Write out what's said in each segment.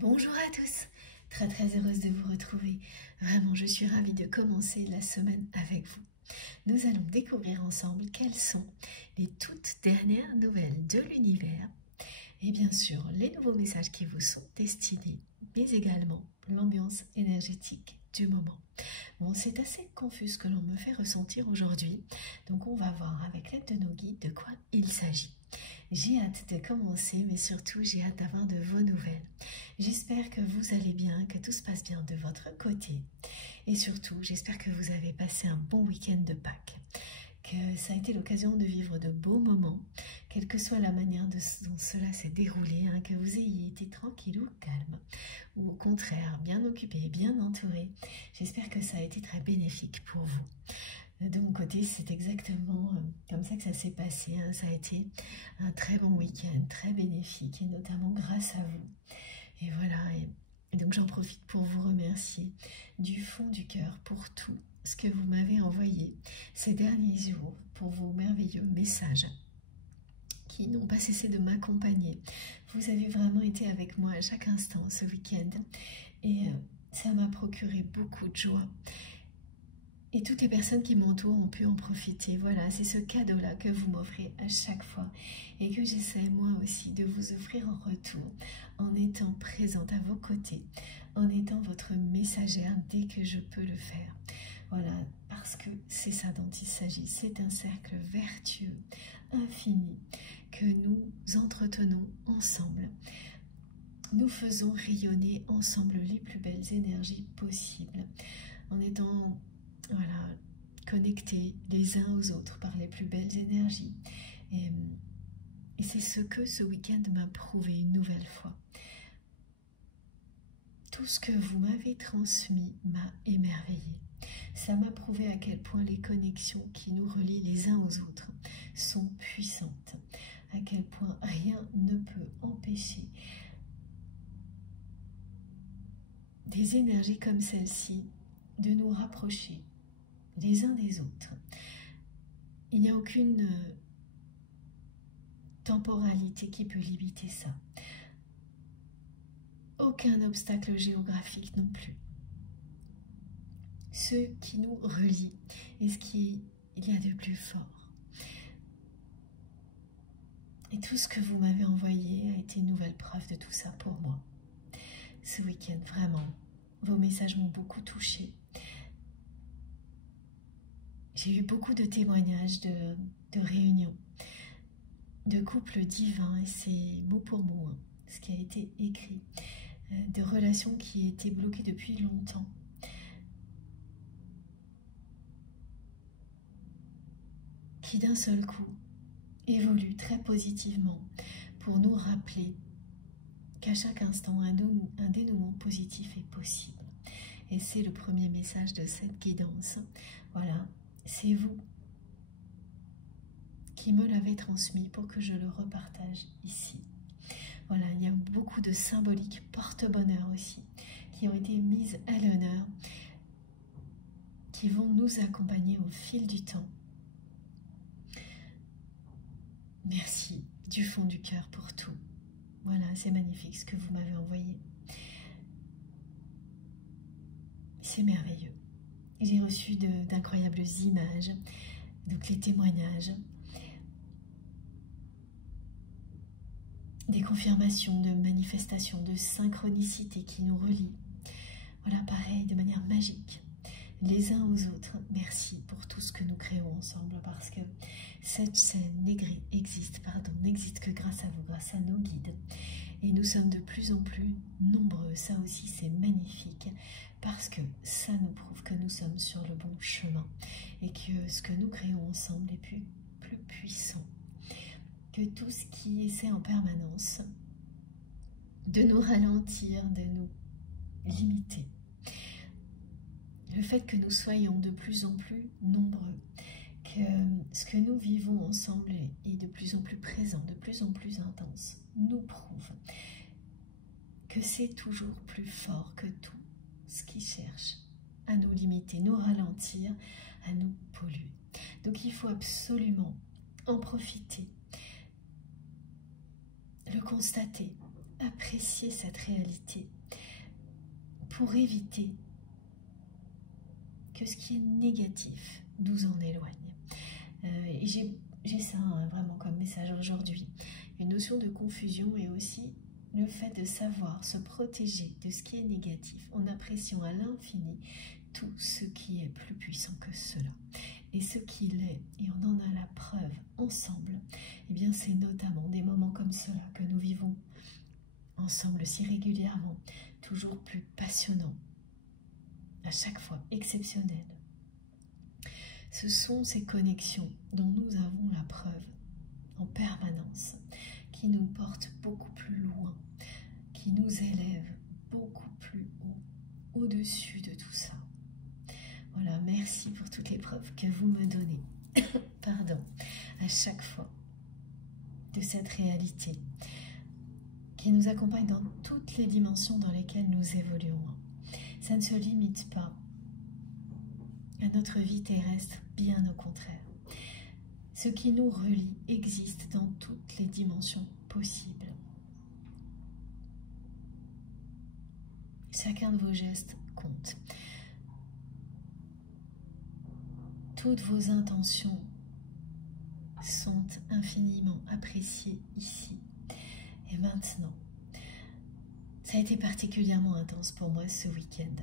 Bonjour à tous, très heureuse de vous retrouver. Vraiment, je suis ravie de commencer la semaine avec vous. Nous allons découvrir ensemble quelles sont les toutes dernières nouvelles de l'univers et bien sûr les nouveaux messages qui vous sont destinés, mais également l'ambiance énergétique du moment. Bon, c'est assez confus ce que l'on me fait ressentir aujourd'hui, donc on va voir avec l'aide de nos guides de quoi il s'agit. J'ai hâte de commencer, mais surtout j'ai hâte d'avoir de vos nouvelles. J'espère que vous allez bien, que tout se passe bien de votre côté. Et surtout, j'espère que vous avez passé un bon week-end de Pâques, que ça a été l'occasion de vivre de beaux moments, quelle que soit la manière dont cela s'est déroulé, que vous ayez été tranquille ou calme, ou au contraire bien occupé et bien entouré. J'espère que ça a été très bénéfique pour vous. De mon côté, c'est exactement comme ça que ça s'est passé. Ça a été un très bon week-end, très bénéfique, et notamment grâce à vous. Et voilà, et donc j'en profite pour vous remercier du fond du cœur pour tout ce que vous m'avez envoyé ces derniers jours, pour vos merveilleux messages qui n'ont pas cessé de m'accompagner. Vous avez vraiment été avec moi à chaque instant ce week-end, et ça m'a procuré beaucoup de joie. Et toutes les personnes qui m'entourent ont pu en profiter. Voilà, c'est ce cadeau-là que vous m'offrez à chaque fois et que j'essaie moi aussi de vous offrir en retour, en étant présente à vos côtés, en étant votre messagère dès que je peux le faire. Voilà, parce que c'est ça dont il s'agit. C'est un cercle vertueux, infini, que nous entretenons ensemble. Nous faisons rayonner ensemble les plus belles énergies possibles, en étant connectés les uns aux autres par les plus belles énergies. Et c'est ce que ce week-end m'a prouvé une nouvelle fois. Tout ce que vous m'avez transmis m'a émerveillée. Ça m'a prouvé à quel point les connexions qui nous relient les uns aux autres sont puissantes, à quel point rien ne peut empêcher des énergies comme celle-ci de nous rapprocher les uns des autres. Il n'y a aucune temporalité qui peut limiter ça. Aucun obstacle géographique non plus. Ce qui nous relie et ce qu'il y a de plus fort. Et tout ce que vous m'avez envoyé a été une nouvelle preuve de tout ça pour moi. Ce week-end, vraiment, vos messages m'ont beaucoup touchée. J'ai eu beaucoup de témoignages de réunions, de couples divins, et c'est mot pour mot ce qui a été écrit, de relations qui étaient bloquées depuis longtemps. Qui d'un seul coup évoluent très positivement pour nous rappeler qu'à chaque instant, un dénouement positif est possible. Et c'est le premier message de cette guidance. Voilà. C'est vous qui me l'avez transmis pour que je le repartage ici. Voilà, il y a beaucoup de symboliques porte-bonheur aussi qui ont été mises à l'honneur, qui vont nous accompagner au fil du temps. Merci du fond du cœur pour tout. Voilà, c'est magnifique ce que vous m'avez envoyé. C'est merveilleux. J'ai reçu d'incroyables images, donc les témoignages, des confirmations de manifestations, de synchronicité qui nous relient. Voilà, pareil, de manière magique, les uns aux autres. Merci pour tout ce que nous créons ensemble, parce que cette scène n'existe que grâce à vous, grâce à nos guides. Et nous sommes de plus en plus nombreux. Ça aussi, c'est magnifique, parce que ça nous prouve que nous sommes sur le bon chemin et que ce que nous créons ensemble est plus puissant que tout ce qui essaie en permanence de nous ralentir, de nous limiter. Le fait que nous soyons de plus en plus nombreux, que ce que nous vivons ensemble est de plus en plus présent, de plus en plus intense, nous prouve que c'est toujours plus fort que tout ce qui cherche à nous limiter, nous ralentir, à nous polluer. Donc il faut absolument en profiter, le constater, apprécier cette réalité, pour éviter que ce qui est négatif nous en éloigne. Et j'ai ça vraiment comme message aujourd'hui, une notion de confusion et aussi le fait de savoir se protéger de ce qui est négatif en appréciant à l'infini tout ce qui est plus puissant que cela. Et ce qu'il est, et on en a la preuve ensemble, eh bien c'est notamment des moments comme cela que nous vivons ensemble si régulièrement, toujours plus passionnants, à chaque fois exceptionnels. Ce sont ces connexions dont nous avons la preuve en permanence, qui nous portent beaucoup plus loin, qui nous élèvent beaucoup plus haut, au-dessus de tout ça. Voilà, merci pour toutes les preuves que vous me donnez, pardon, à chaque fois, de cette réalité qui nous accompagne dans toutes les dimensions dans lesquelles nous évoluons. Ça ne se limite pas à notre vie terrestre, bien au contraire. Ce qui nous relie existe dans toutes les dimensions possibles. Chacun de vos gestes compte. Toutes vos intentions sont infiniment appréciées ici et maintenant. Ça a été particulièrement intense pour moi ce week-end.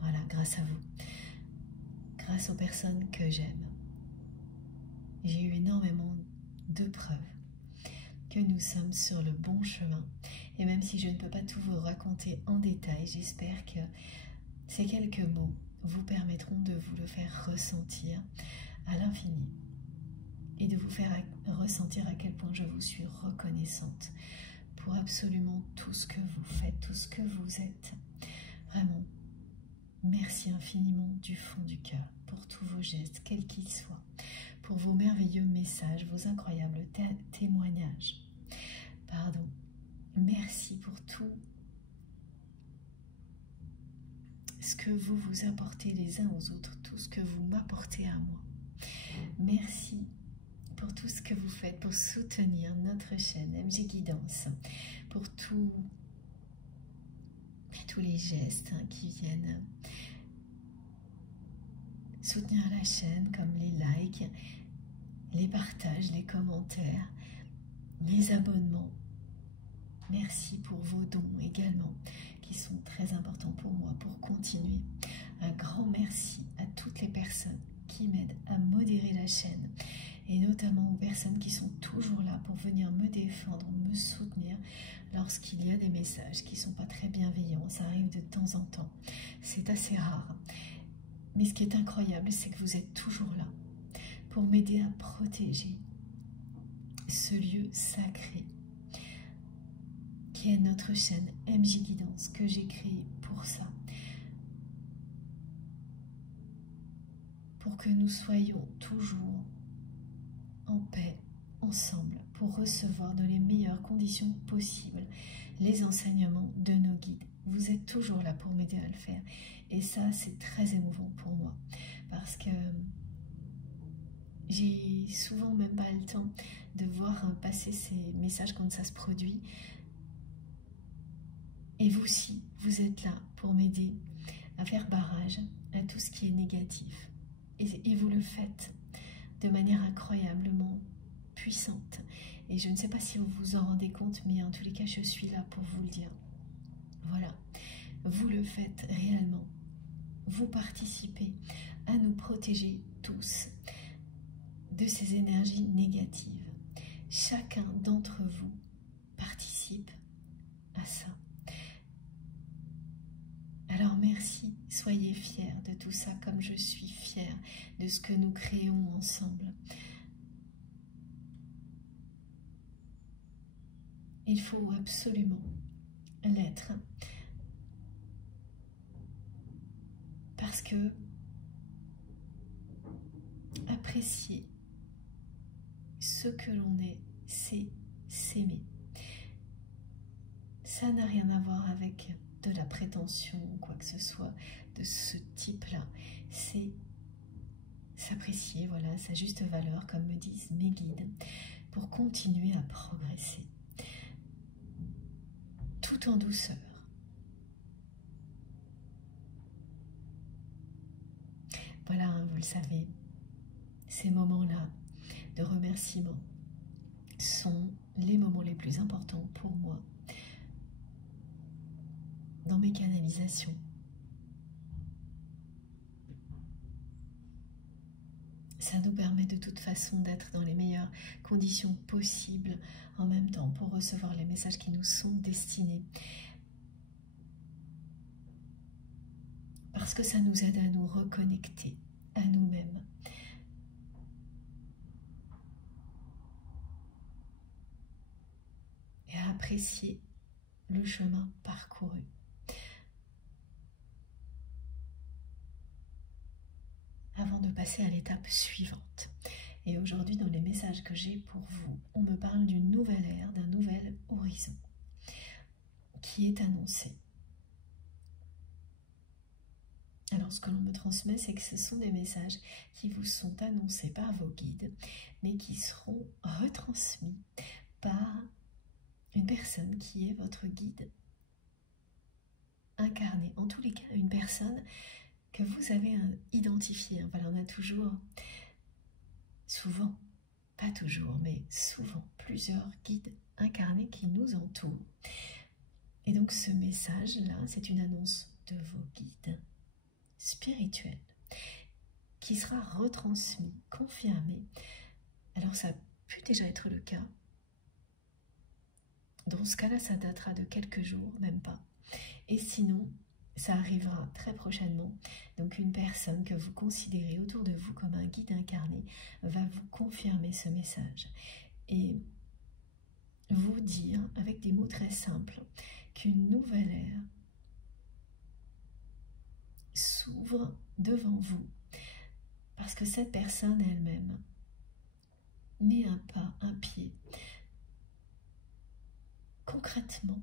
Voilà, grâce à vous, grâce aux personnes que j'aime. J'ai eu énormément de preuves que nous sommes sur le bon chemin. Et même si je ne peux pas tout vous raconter en détail, j'espère que ces quelques mots vous permettront de vous le faire ressentir à l'infini et de vous faire ressentir à quel point je vous suis reconnaissante pour absolument tout ce que vous faites, tout ce que vous êtes. Vraiment, merci infiniment du fond du cœur pour tous vos gestes, quels qu'ils soient, pour vos merveilleux messages, vos incroyables témoignages. Pardon, merci pour tout ce que vous vous apportez les uns aux autres, tout ce que vous m'apportez à moi. Merci pour tout ce que vous faites pour soutenir notre chaîne MG Guidance, pour tous les gestes qui viennent soutenir la chaîne, comme les likes, les partages, les commentaires, les abonnements. Merci pour vos dons également, qui sont très importants pour moi, pour continuer. Un grand merci à toutes les personnes qui m'aident à modérer la chaîne, et notamment aux personnes qui sont toujours là pour venir me défendre, me soutenir lorsqu'il y a des messages qui ne sont pas très bienveillants. Ça arrive de temps en temps, c'est assez rare. Mais ce qui est incroyable, c'est que vous êtes toujours là pour m'aider à protéger ce lieu sacré qui est notre chaîne MJ Guidance, que j'ai créée pour ça. Pour que nous soyons toujours en paix, ensemble, pour recevoir dans les meilleures conditions possibles les enseignements de nos guides. Vous êtes toujours là pour m'aider à le faire. Et ça, c'est très émouvant pour moi. Parce que j'ai souvent même pas le temps de voir passer ces messages quand ça se produit. Et vous aussi, vous êtes là pour m'aider à faire barrage à tout ce qui est négatif. Et vous le faites de manière incroyablement puissante. Et je ne sais pas si vous vous en rendez compte, mais en tous les cas, je suis là pour vous le dire. Voilà, vous le faites réellement. Vous participez à nous protéger tous de ces énergies négatives. Chacun d'entre vous participe à ça. Alors merci, soyez fiers de tout ça comme je suis fière de ce que nous créons ensemble. Il faut absolument l'être. Parce que apprécier ce que l'on est, c'est s'aimer. Ça n'a rien à voir avec de la prétention ou quoi que ce soit de ce type-là. C'est s'apprécier, voilà, sa juste valeur, comme me disent mes guides, pour continuer à progresser. tout en douceur. Voilà, hein, vous le savez, ces moments-là de remerciement sont les moments les plus importants pour moi dans mes canalisations. Ça nous permet de toute façon d'être dans les meilleures conditions possibles en même temps pour recevoir les messages qui nous sont destinés. Parce que ça nous aide à nous reconnecter à nous-mêmes. Et à apprécier le chemin parcouru. Avant de passer à l'étape suivante. Et aujourd'hui, dans les messages que j'ai pour vous, on me parle d'une nouvelle ère, d'un nouvel horizon qui est annoncé. Alors, ce que l'on me transmet, c'est que ce sont des messages qui vous sont annoncés par vos guides, mais qui seront retransmis par une personne qui est votre guide incarné. En tous les cas, une personne que vous avez identifiée. Voilà, on a toujours, souvent, pas toujours, mais souvent, plusieurs guides incarnés qui nous entourent. Et donc, ce message-là, c'est une annonce de vos guides spirituel qui sera retransmis, confirmé. Alors ça a pu déjà être le cas. Dans ce cas-là, ça datera de quelques jours, même pas. Et sinon, ça arrivera très prochainement. Donc une personne que vous considérez autour de vous comme un guide incarné va vous confirmer ce message et vous dire avec des mots très simples qu'une nouvelle ère s'ouvre devant vous, parce que cette personne elle-même met un pas, un pied, concrètement,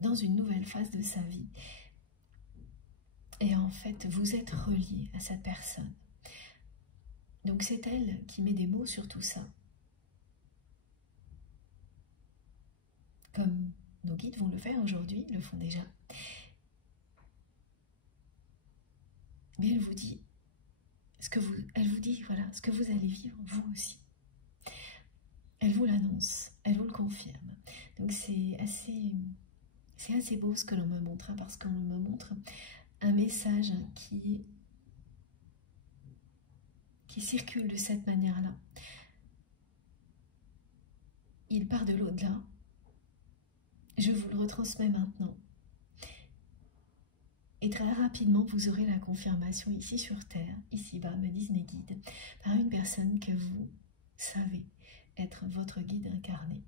dans une nouvelle phase de sa vie. Et en fait, vous êtes relié à cette personne. Donc c'est elle qui met des mots sur tout ça. Comme nos guides vont le faire aujourd'hui, le font déjà. Mais elle vous dit, elle vous dit, voilà, ce que vous allez vivre, vous aussi. Elle vous l'annonce, elle vous le confirme. Donc c'est assez beau ce que l'on me montre, hein, parce qu'on me montre un message qui circule de cette manière-là. Il part de l'au-delà. Je vous le retransmets maintenant. Et très rapidement, vous aurez la confirmation ici sur Terre, ici-bas, me disent mes guides, par une personne que vous savez être votre guide incarné.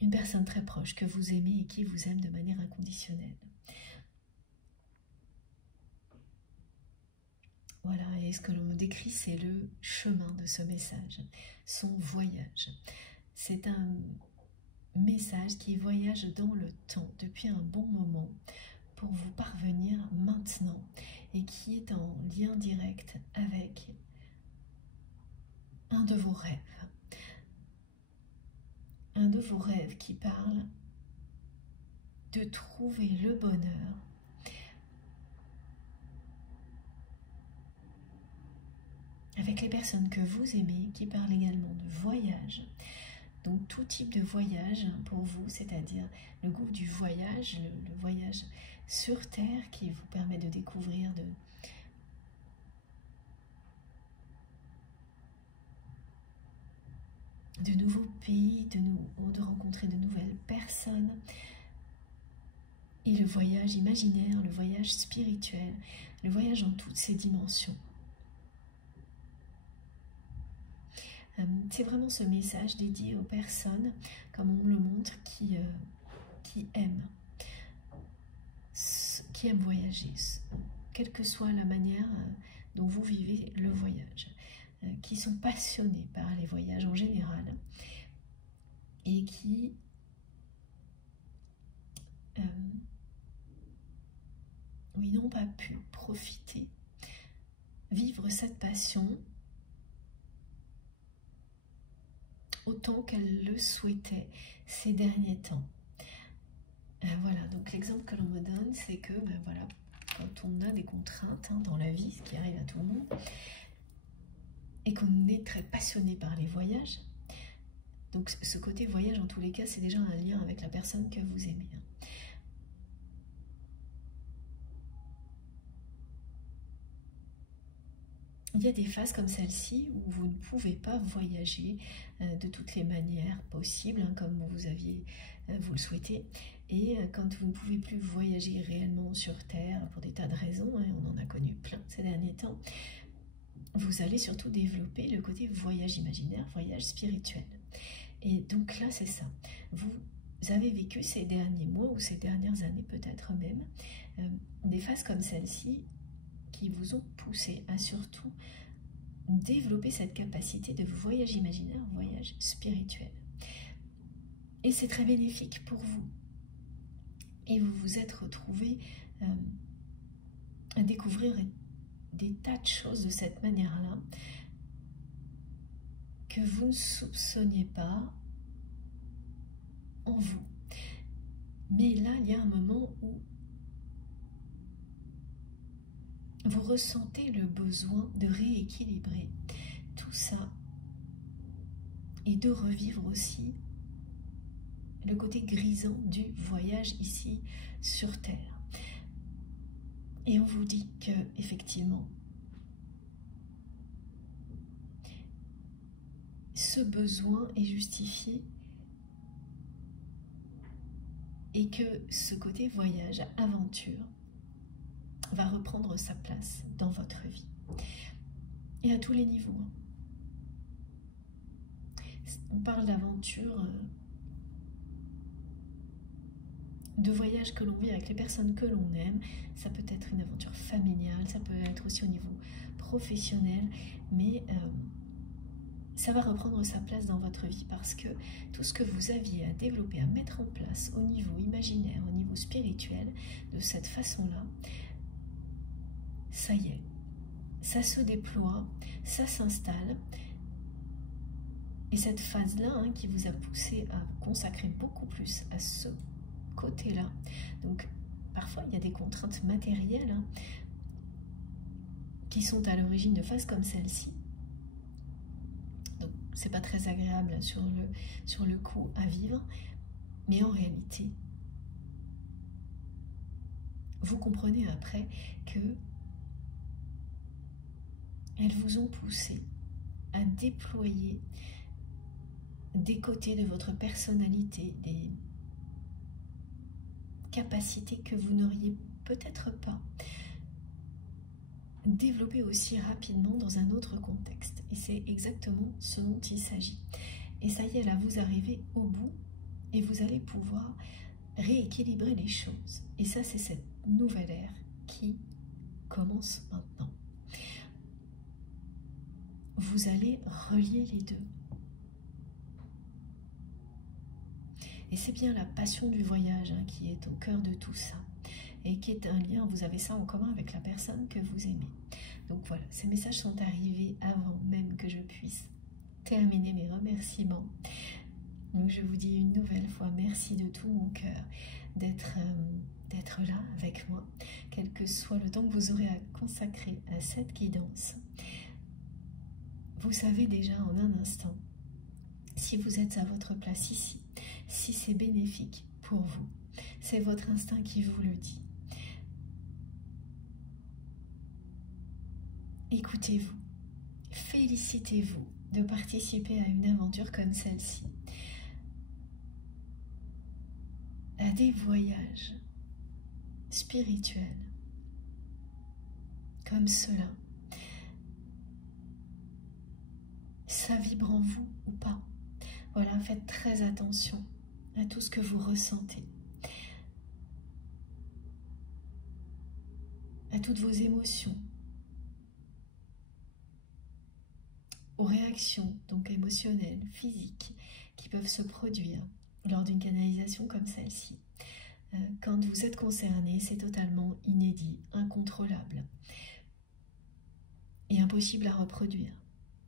Une personne très proche que vous aimez et qui vous aime de manière inconditionnelle. Voilà, et ce que l'on me décrit, c'est le chemin de ce message, son voyage. C'est un message qui voyage dans le temps depuis un bon moment pour vous parvenir maintenant et qui est en lien direct avec un de vos rêves. Un de vos rêves qui parle de trouver le bonheur avec les personnes que vous aimez, qui parle également de voyage. Donc tout type de voyage pour vous, c'est-à-dire le goût du voyage, le voyage sur Terre qui vous permet de découvrir de nouveaux pays, de rencontrer de nouvelles personnes. Et le voyage imaginaire, le voyage spirituel, le voyage en toutes ses dimensions. C'est vraiment ce message dédié aux personnes, comme on me le montre, qui aiment voyager, quelle que soit la manière dont vous vivez le voyage, qui sont passionnés par les voyages en général et qui n'ont pas pu profiter, vivre cette passion autant qu'elle le souhaitait ces derniers temps. Voilà, donc l'exemple que l'on me donne, c'est que voilà, quand on a des contraintes dans la vie, ce qui arrive à tout le monde, et qu'on est très passionné par les voyages, donc ce côté voyage en tous les cas, c'est déjà un lien avec la personne que vous aimez. Il y a des phases comme celle-ci où vous ne pouvez pas voyager de toutes les manières possibles, comme vous le souhaitez. Et quand vous ne pouvez plus voyager réellement sur Terre pour des tas de raisons, on en a connu plein ces derniers temps, vous allez surtout développer le côté voyage imaginaire, voyage spirituel. Et donc là, c'est ça. Vous avez vécu ces derniers mois ou ces dernières années peut-être même, des phases comme celle-ci qui vous ont poussé à surtout développer cette capacité de voyage imaginaire, voyage spirituel. Et c'est très bénéfique pour vous. Et vous vous êtes retrouvé à découvrir des tas de choses de cette manière-là que vous ne soupçonniez pas en vous. Mais là, il y a un moment où vous ressentez le besoin de rééquilibrer tout ça et de revivre aussi le côté grisant du voyage ici sur Terre. Et on vous dit que, effectivement, ce besoin est justifié et que ce côté voyage, aventure, va reprendre sa place dans votre vie. Et à tous les niveaux. On parle d'aventure, de voyage que l'on vit avec les personnes que l'on aime. Ça peut être une aventure familiale, ça peut être aussi au niveau professionnel, mais ça va reprendre sa place dans votre vie parce que tout ce que vous aviez à développer, à mettre en place au niveau imaginaire, au niveau spirituel, de cette façon-là, ça y est, ça se déploie, ça s'installe. Et cette phase-là qui vous a poussé à vous consacrer beaucoup plus à ce côté-là. Donc, parfois, il y a des contraintes matérielles qui sont à l'origine de phases comme celle-ci. Donc, c'est pas très agréable sur le coup à vivre. Mais en réalité, vous comprenez après que elles vous ont poussé à déployer des côtés de votre personnalité, des capacités que vous n'auriez peut-être pas développées aussi rapidement dans un autre contexte. Et c'est exactement ce dont il s'agit. Et ça y est, là, vous arrivez au bout et vous allez pouvoir rééquilibrer les choses. Et ça, c'est cette nouvelle ère qui commence maintenant. Vous allez relier les deux. Et c'est bien la passion du voyage qui est au cœur de tout ça. Et qui est un lien, vous avez ça en commun avec la personne que vous aimez. Donc voilà, ces messages sont arrivés avant même que je puisse terminer mes remerciements. Donc je vous dis une nouvelle fois merci de tout mon cœur d'être là avec moi, quel que soit le temps que vous aurez à consacrer à cette guidance. Vous savez déjà en un instant, si vous êtes à votre place ici, si c'est bénéfique pour vous, c'est votre instinct qui vous le dit. Écoutez-vous, félicitez-vous de participer à une aventure comme celle-ci, à des voyages spirituels comme cela. Ça vibre en vous ou pas? Voilà, faites très attention à tout ce que vous ressentez, à toutes vos émotions, aux réactions donc émotionnelles, physiques, qui peuvent se produire lors d'une canalisation comme celle-ci. Quand vous êtes concerné, c'est totalement inédit, incontrôlable et impossible à reproduire.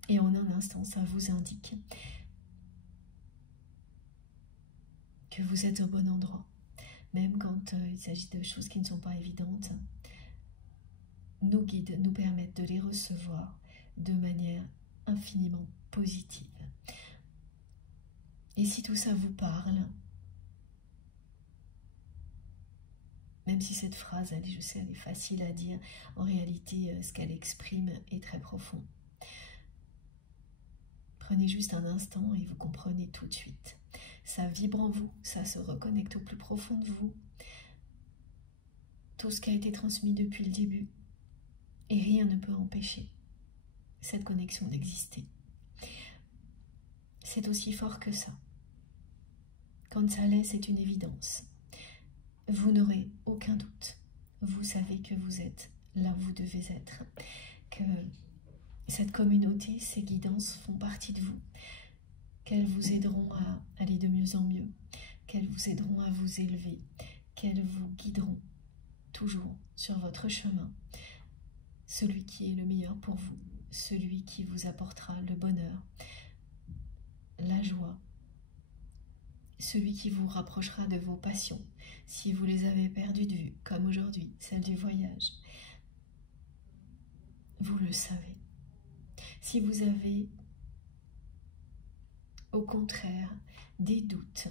Et en un instant, ça vous indique que vous êtes au bon endroit. Même quand il s'agit de choses qui ne sont pas évidentes, nos guides nous permettent de les recevoir de manière infiniment positive. Et si tout ça vous parle, même si cette phrase, je sais, elle est facile à dire, en réalité, ce qu'elle exprime est très profond. Prenez juste un instant et vous comprenez tout de suite. Ça vibre en vous, ça se reconnecte au plus profond de vous. Tout ce qui a été transmis depuis le début. Et rien ne peut empêcher cette connexion d'exister. C'est aussi fort que ça. Quand ça l'est, c'est une évidence. Vous n'aurez aucun doute. Vous savez que vous êtes là où vous devez être. Que cette communauté, ces guidances font partie de vous. Qu'elles vous aideront à aller de mieux en mieux. Qu'elles vous aideront à vous élever. Qu'elles vous guideront toujours sur votre chemin. Celui qui est le meilleur pour vous. Celui qui vous apportera le bonheur, la joie. Celui qui vous rapprochera de vos passions, si vous les avez perdues de vue, comme aujourd'hui, celle du voyage. Vous le savez. Si vous avez, au contraire, des doutes,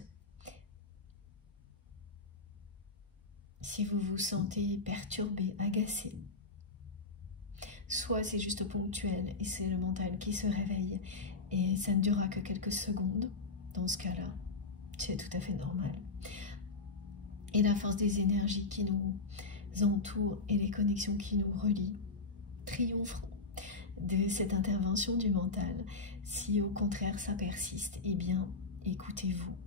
si vous vous sentez perturbé, agacé, soit c'est juste ponctuel et c'est le mental qui se réveille et ça ne durera que quelques secondes, dans ce cas-là, c'est tout à fait normal. Et la force des énergies qui nous entourent et les connexions qui nous relient triompheront de cette intervention du mental. Si au contraire ça persiste, eh bien écoutez-vous.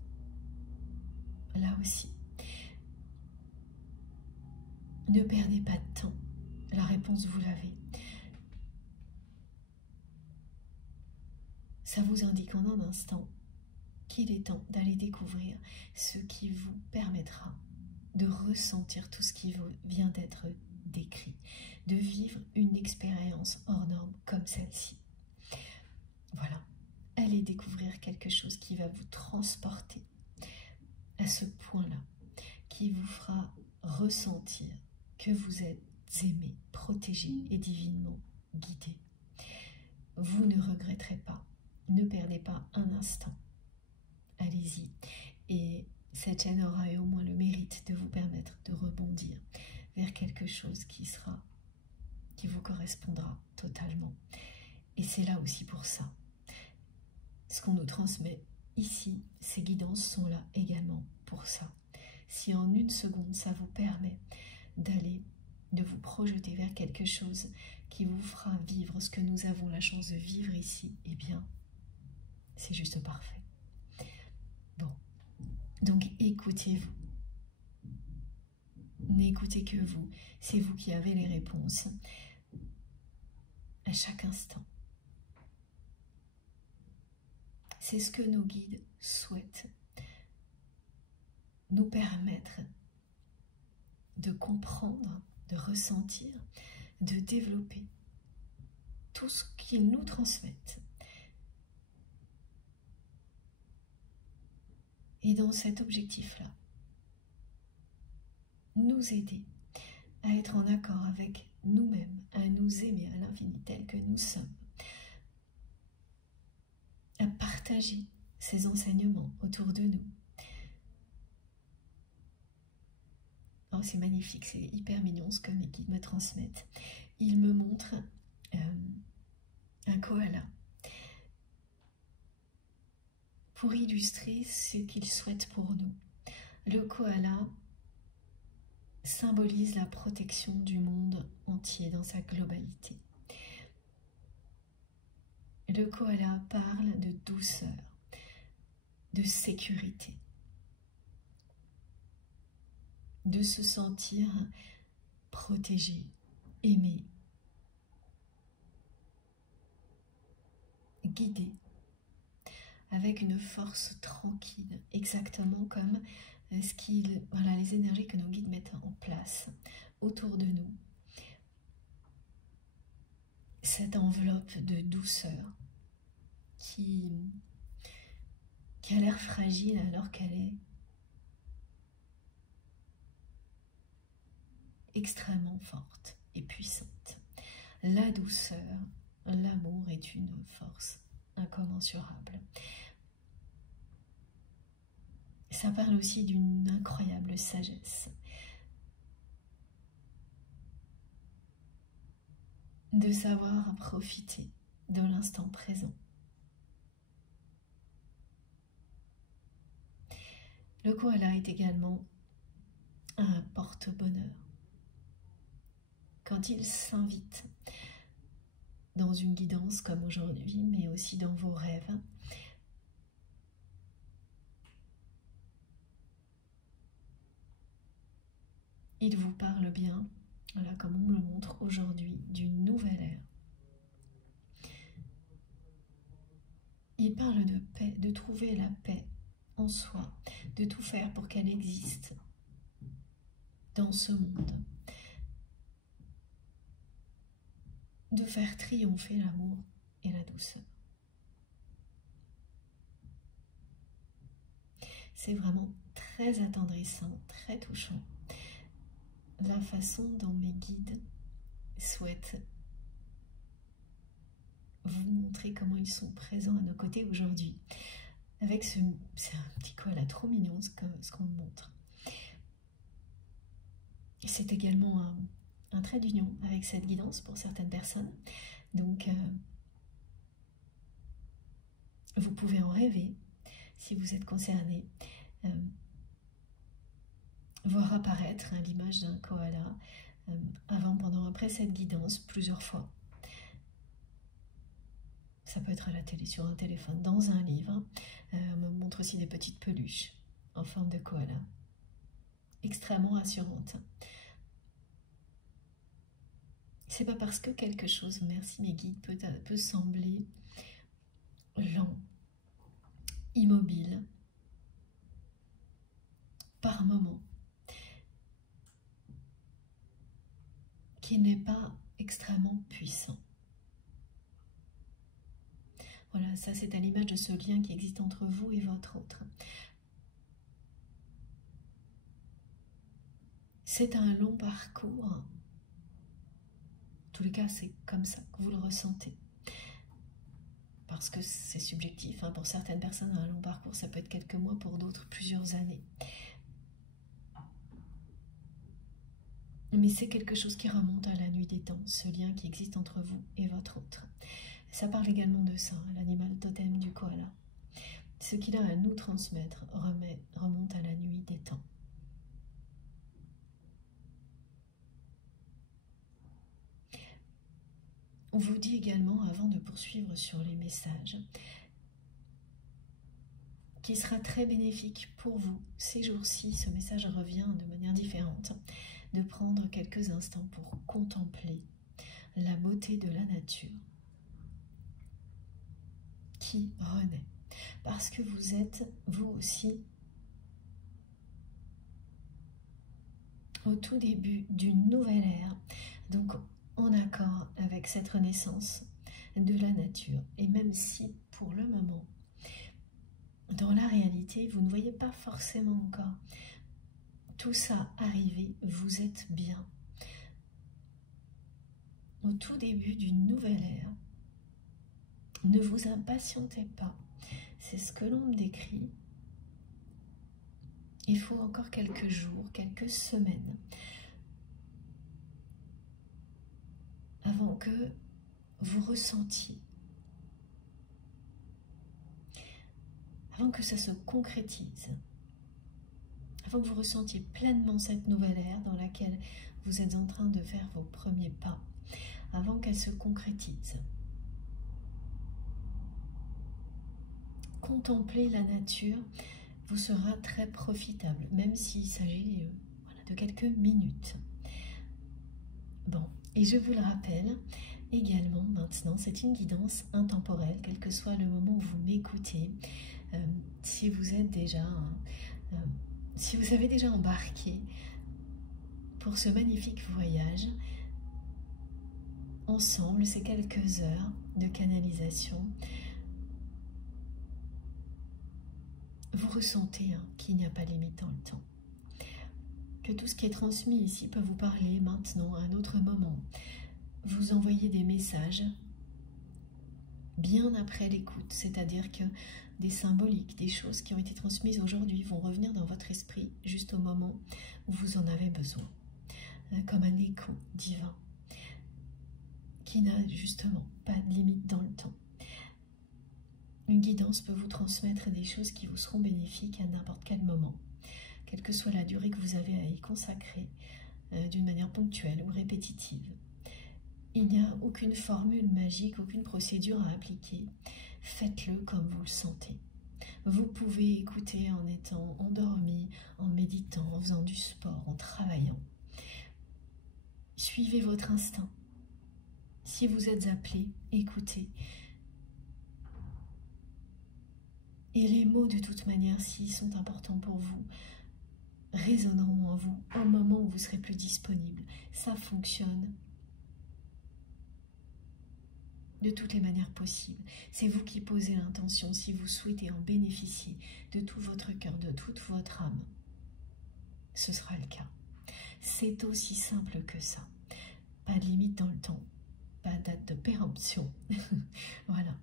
Là aussi, ne perdez pas de temps. La réponse, vous l'avez. Ça vous indique en un instant qu'il est temps d'aller découvrir ce qui vous permettra de ressentir tout ce qui vient d'être décrit, de vivre une expérience hors norme comme celle-ci. Voilà, allez découvrir quelque chose qui va vous transporter à ce point-là, qui vous fera ressentir que vous êtes aimé, protégé et divinement guidé. Vous ne regretterez pas, ne perdez pas un instant. Allez-y. Et cette chaîne aura au moins le mérite de vous permettre de rebondir vers quelque chose qui vous correspondra totalement. Et c'est là aussi pour ça. Ce qu'on nous transmet ici, ces guidances sont là également pour ça. Si en une seconde, ça vous permet de vous projeter vers quelque chose qui vous fera vivre ce que nous avons la chance de vivre ici, eh bien, c'est juste parfait. Bon, donc écoutez-vous. N'écoutez que vous. C'est vous qui avez les réponses à chaque instant. C'est ce que nos guides souhaitent nous permettre de comprendre, de ressentir, de développer tout ce qu'ils nous transmettent. Et dans cet objectif-là, nous aider à être en accord avec nous-mêmes, à nous aimer à l'infini tel que nous sommes, à partager ces enseignements autour de nous. Oh, c'est magnifique, c'est hyper mignon ce que mes guides me transmettent. Ils me montrent un koala pour illustrer ce qu'ils souhaitent pour nous. Le koala symbolise la protection du monde entier dans sa globalité. Le koala parle de douceur, de sécurité, de se sentir protégé, aimé, guidé, avec une force tranquille, exactement comme les énergies que nos guides mettent en place autour de nous. Cette enveloppe de douceur qui a l'air fragile alors qu'elle est extrêmement forte et puissante. La douceur, l'amour est une force incommensurable. Ça parle aussi d'une incroyable sagesse. De savoir profiter de l'instant présent. Le koala est également un porte-bonheur. Quand il s'invite dans une guidance comme aujourd'hui, mais aussi dans vos rêves, il vous parle bien, voilà, comme on me le montre aujourd'hui, d'une nouvelle ère. Il parle de paix, de trouver la paix en soi, de tout faire pour qu'elle existe dans ce monde, de faire triompher l'amour et la douceur. C'est vraiment très attendrissant, très touchant, la façon dont mes guides souhaitent vous montrer comment ils sont présents à nos côtés aujourd'hui. Avec c'est un petit koala trop mignon ce qu'on me montre. C'est également un trait d'union avec cette guidance pour certaines personnes. Donc, vous pouvez en rêver si vous êtes concerné. Voir apparaître l'image d'un koala avant, pendant, après cette guidance plusieurs fois. Ça peut être à la télé, sur un téléphone, dans un livre. On me montre aussi des petites peluches en forme de koala. Extrêmement rassurante. C'est pas parce que quelque chose, merci mes guides, peut sembler lent, immobile, par moment, qu'il n'est pas extrêmement puissant. Voilà, ça c'est à l'image de ce lien qui existe entre vous et votre autre. C'est un long parcours. En tous les cas, c'est comme ça que vous le ressentez. Parce que c'est subjectif. Pour certaines personnes, un long parcours, ça peut être quelques mois, pour d'autres, plusieurs années. Mais c'est quelque chose qui remonte à la nuit des temps, ce lien qui existe entre vous et votre autre. Ça parle également de ça, l'animal totem du koala. Ce qu'il a à nous transmettre remonte à la nuit des temps. On vous dit également, avant de poursuivre sur les messages, qu'il sera très bénéfique pour vous, ces jours-ci, ce message revient de manière différente, de prendre quelques instants pour contempler la beauté de la nature qui renaît. Parce que vous êtes, vous aussi, au tout début d'une nouvelle ère, donc en accord avec cette renaissance de la nature. Et même si, pour le moment, dans la réalité, vous ne voyez pas forcément encore tout ça arriver, vous êtes bien au tout début d'une nouvelle ère. Ne vous impatientez pas, c'est ce que l'on me décrit. Il faut encore quelques jours, quelques semaines avant que vous ressentiez, avant que ça se concrétise, avant que vous ressentiez pleinement cette nouvelle ère dans laquelle vous êtes en train de faire vos premiers pas, avant qu'elle se concrétise. Contempler la nature vous sera très profitable, même s'il s'agit de quelques minutes. Bon, et je vous le rappelle également maintenant, c'est une guidance intemporelle, quel que soit le moment où vous m'écoutez. Si vous êtes déjà, si vous avez déjà embarqué pour ce magnifique voyage, ensemble, ces quelques heures de canalisation, vous ressentez qu'il n'y a pas limite dans le temps, que tout ce qui est transmis ici peut vous parler maintenant, à un autre moment. Vous envoyez des messages bien après l'écoute, c'est-à-dire que des symboliques, des choses qui ont été transmises aujourd'hui vont revenir dans votre esprit juste au moment où vous en avez besoin, comme un écho divin qui n'a justement pas de limite dans le temps. Une guidance peut vous transmettre des choses qui vous seront bénéfiques à n'importe quel moment, quelle que soit la durée que vous avez à y consacrer, d'une manière ponctuelle ou répétitive. Il n'y a aucune formule magique, aucune procédure à appliquer. Faites-le comme vous le sentez. Vous pouvez écouter en étant endormi, en méditant, en faisant du sport, en travaillant. Suivez votre instinct. Si vous êtes appelé, écoutez. Et les mots, de toute manière, s'ils sont importants pour vous, résonneront en vous au moment où vous serez plus disponible. Ça fonctionne de toutes les manières possibles. C'est vous qui posez l'intention si vous souhaitez en bénéficier de tout votre cœur, de toute votre âme. Ce sera le cas. C'est aussi simple que ça. Pas de limite dans le temps, pas de date de péremption. Voilà.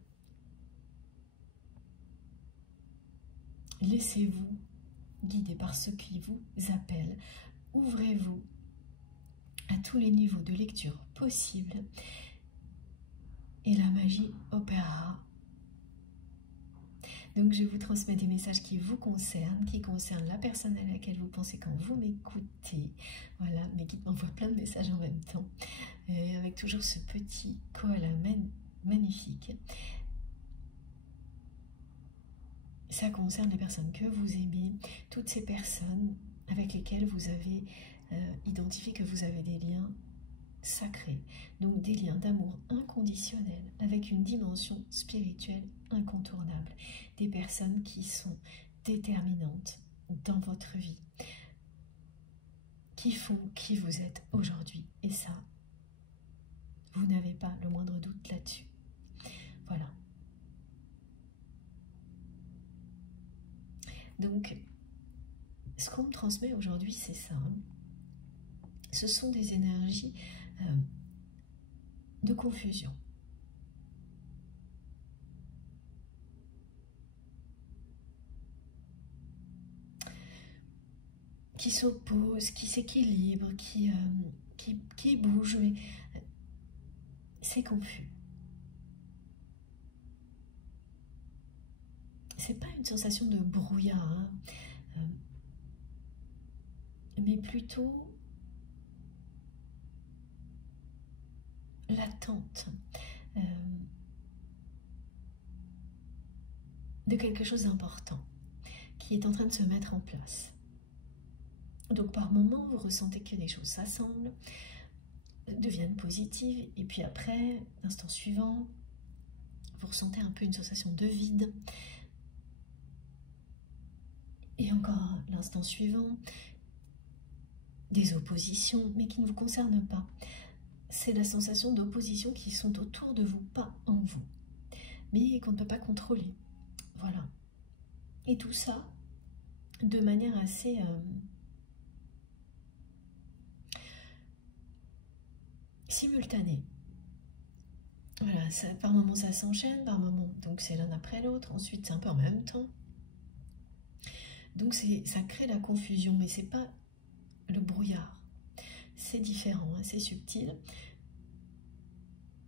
Laissez-vous guider par ceux qui vous appellent. Ouvrez-vous à tous les niveaux de lecture possibles et la magie opérera. Donc je vous transmets des messages qui vous concernent, qui concernent la personne à laquelle vous pensez quand vous m'écoutez. Voilà, mes guides m'envoient plein de messages en même temps, avec toujours ce petit koala magnifique. Ça concerne les personnes que vous aimez, toutes ces personnes avec lesquelles vous avez identifié que vous avez des liens sacrés, donc des liens d'amour inconditionnel avec une dimension spirituelle incontournable, des personnes qui sont déterminantes dans votre vie, qui font qui vous êtes aujourd'hui, et ça, vous n'avez pas le moindre doute là-dessus. Voilà. Donc, ce qu'on me transmet aujourd'hui, c'est ça. Ce sont des énergies de confusion. Qui s'opposent, qui s'équilibrent, qui bougent, mais c'est confus. C'est pas une sensation de brouillard, hein, mais plutôt l'attente de quelque chose d'important qui est en train de se mettre en place. Donc par moment, vous ressentez que les choses s'assemblent, deviennent positives, et puis après, l'instant suivant, vous ressentez un peu une sensation de vide. Et encore l'instant suivant, des oppositions, mais qui ne vous concernent pas. C'est la sensation d'opposition qui sont autour de vous, pas en vous, mais qu'on ne peut pas contrôler. Voilà. Et tout ça, de manière assez simultanée. Voilà, ça, par moments ça s'enchaîne, par moments, donc c'est l'un après l'autre, ensuite c'est un peu en même temps. Donc ça crée la confusion, mais c'est pas le brouillard. C'est différent, hein, c'est subtil.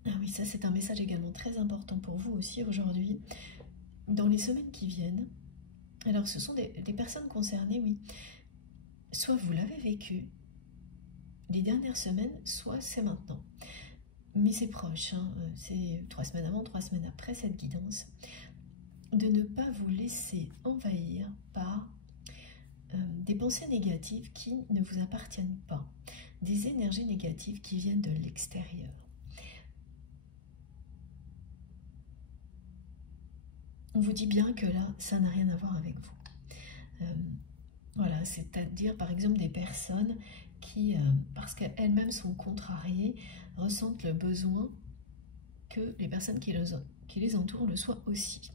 Ah oui, ça c'est un message également très important pour vous aussi aujourd'hui. Dans les semaines qui viennent, alors ce sont des personnes concernées, oui. Soit vous l'avez vécu les dernières semaines, soit c'est maintenant. Mais c'est proche, hein, c'est 3 semaines avant, 3 semaines après cette guidance. De ne pas vous laisser envahir par des pensées négatives qui ne vous appartiennent pas, des énergies négatives qui viennent de l'extérieur. On vous dit bien que là, ça n'a rien à voir avec vous. Voilà, c'est-à-dire par exemple des personnes qui, parce qu'elles-mêmes sont contrariées, ressentent le besoin que les personnes qui les entourent le soient aussi.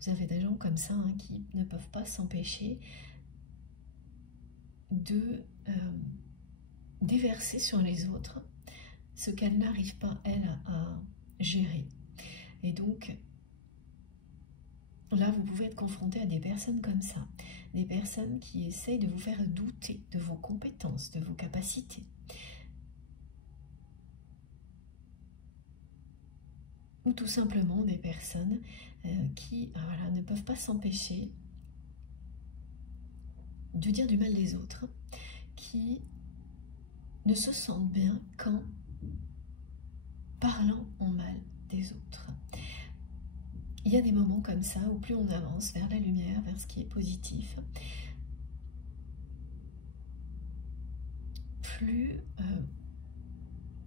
Vous avez des gens comme ça, hein, qui ne peuvent pas s'empêcher de déverser sur les autres ce qu'elle n'arrive pas, elle, à gérer. Et donc, là, vous pouvez être confronté à des personnes comme ça, des personnes qui essayent de vous faire douter de vos compétences, de vos capacités. Ou tout simplement des personnes qui voilà, ne peuvent pas s'empêcher de dire du mal des autres, qui ne se sentent bien qu'en parlant en mal des autres. Il y a des moments comme ça où plus on avance vers la lumière, vers ce qui est positif, plus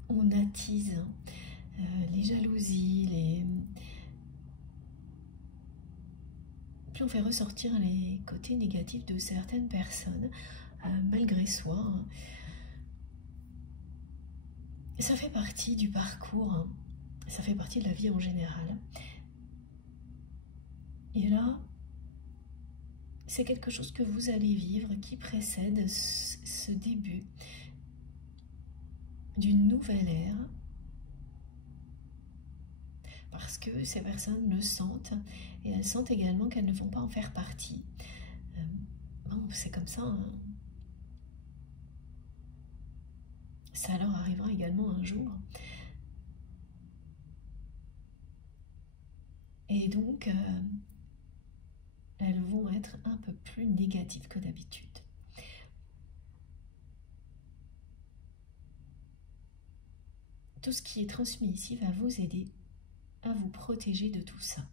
on attise les jalousies, plus on fait ressortir les côtés négatifs de certaines personnes, malgré soi. Hein. Ça fait partie du parcours, hein. Ça fait partie de la vie en général. Et là, c'est quelque chose que vous allez vivre qui précède ce début d'une nouvelle ère, parce que ces personnes le sentent, et elles sentent également qu'elles ne vont pas en faire partie. Bon, c'est comme ça, hein. Ça leur arrivera également un jour. Et donc, elles vont être un peu plus négatives que d'habitude. Tout ce qui est transmis ici va vous aider à vous protéger de tout ça.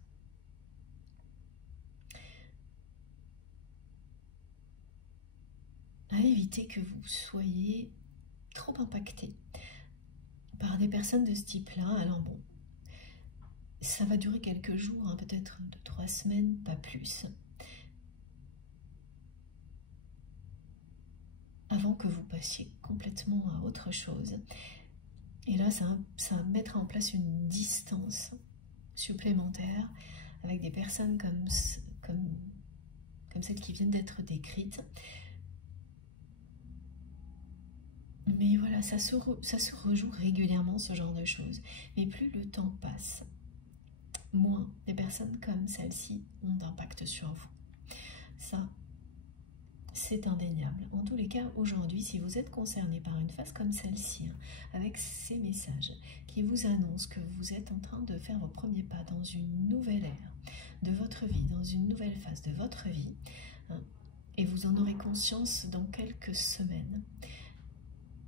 À éviter que vous soyez trop impacté par des personnes de ce type-là. Alors bon, ça va durer quelques jours, hein, peut-être 2-3 semaines, pas plus, avant que vous passiez complètement à autre chose. Et là, ça va mettre en place une distance supplémentaire avec des personnes comme celles qui viennent d'être décrites. Mais voilà, ça se rejoue régulièrement, ce genre de choses. Mais plus le temps passe, moins des personnes comme celle-ci ont d'impact sur vous. Ça, c'est indéniable. En tous les cas, aujourd'hui, si vous êtes concerné par une phase comme celle-ci, hein, avec ces messages qui vous annoncent que vous êtes en train de faire vos premiers pas dans une nouvelle ère de votre vie, dans une nouvelle phase de votre vie, hein, et vous en aurez conscience dans quelques semaines,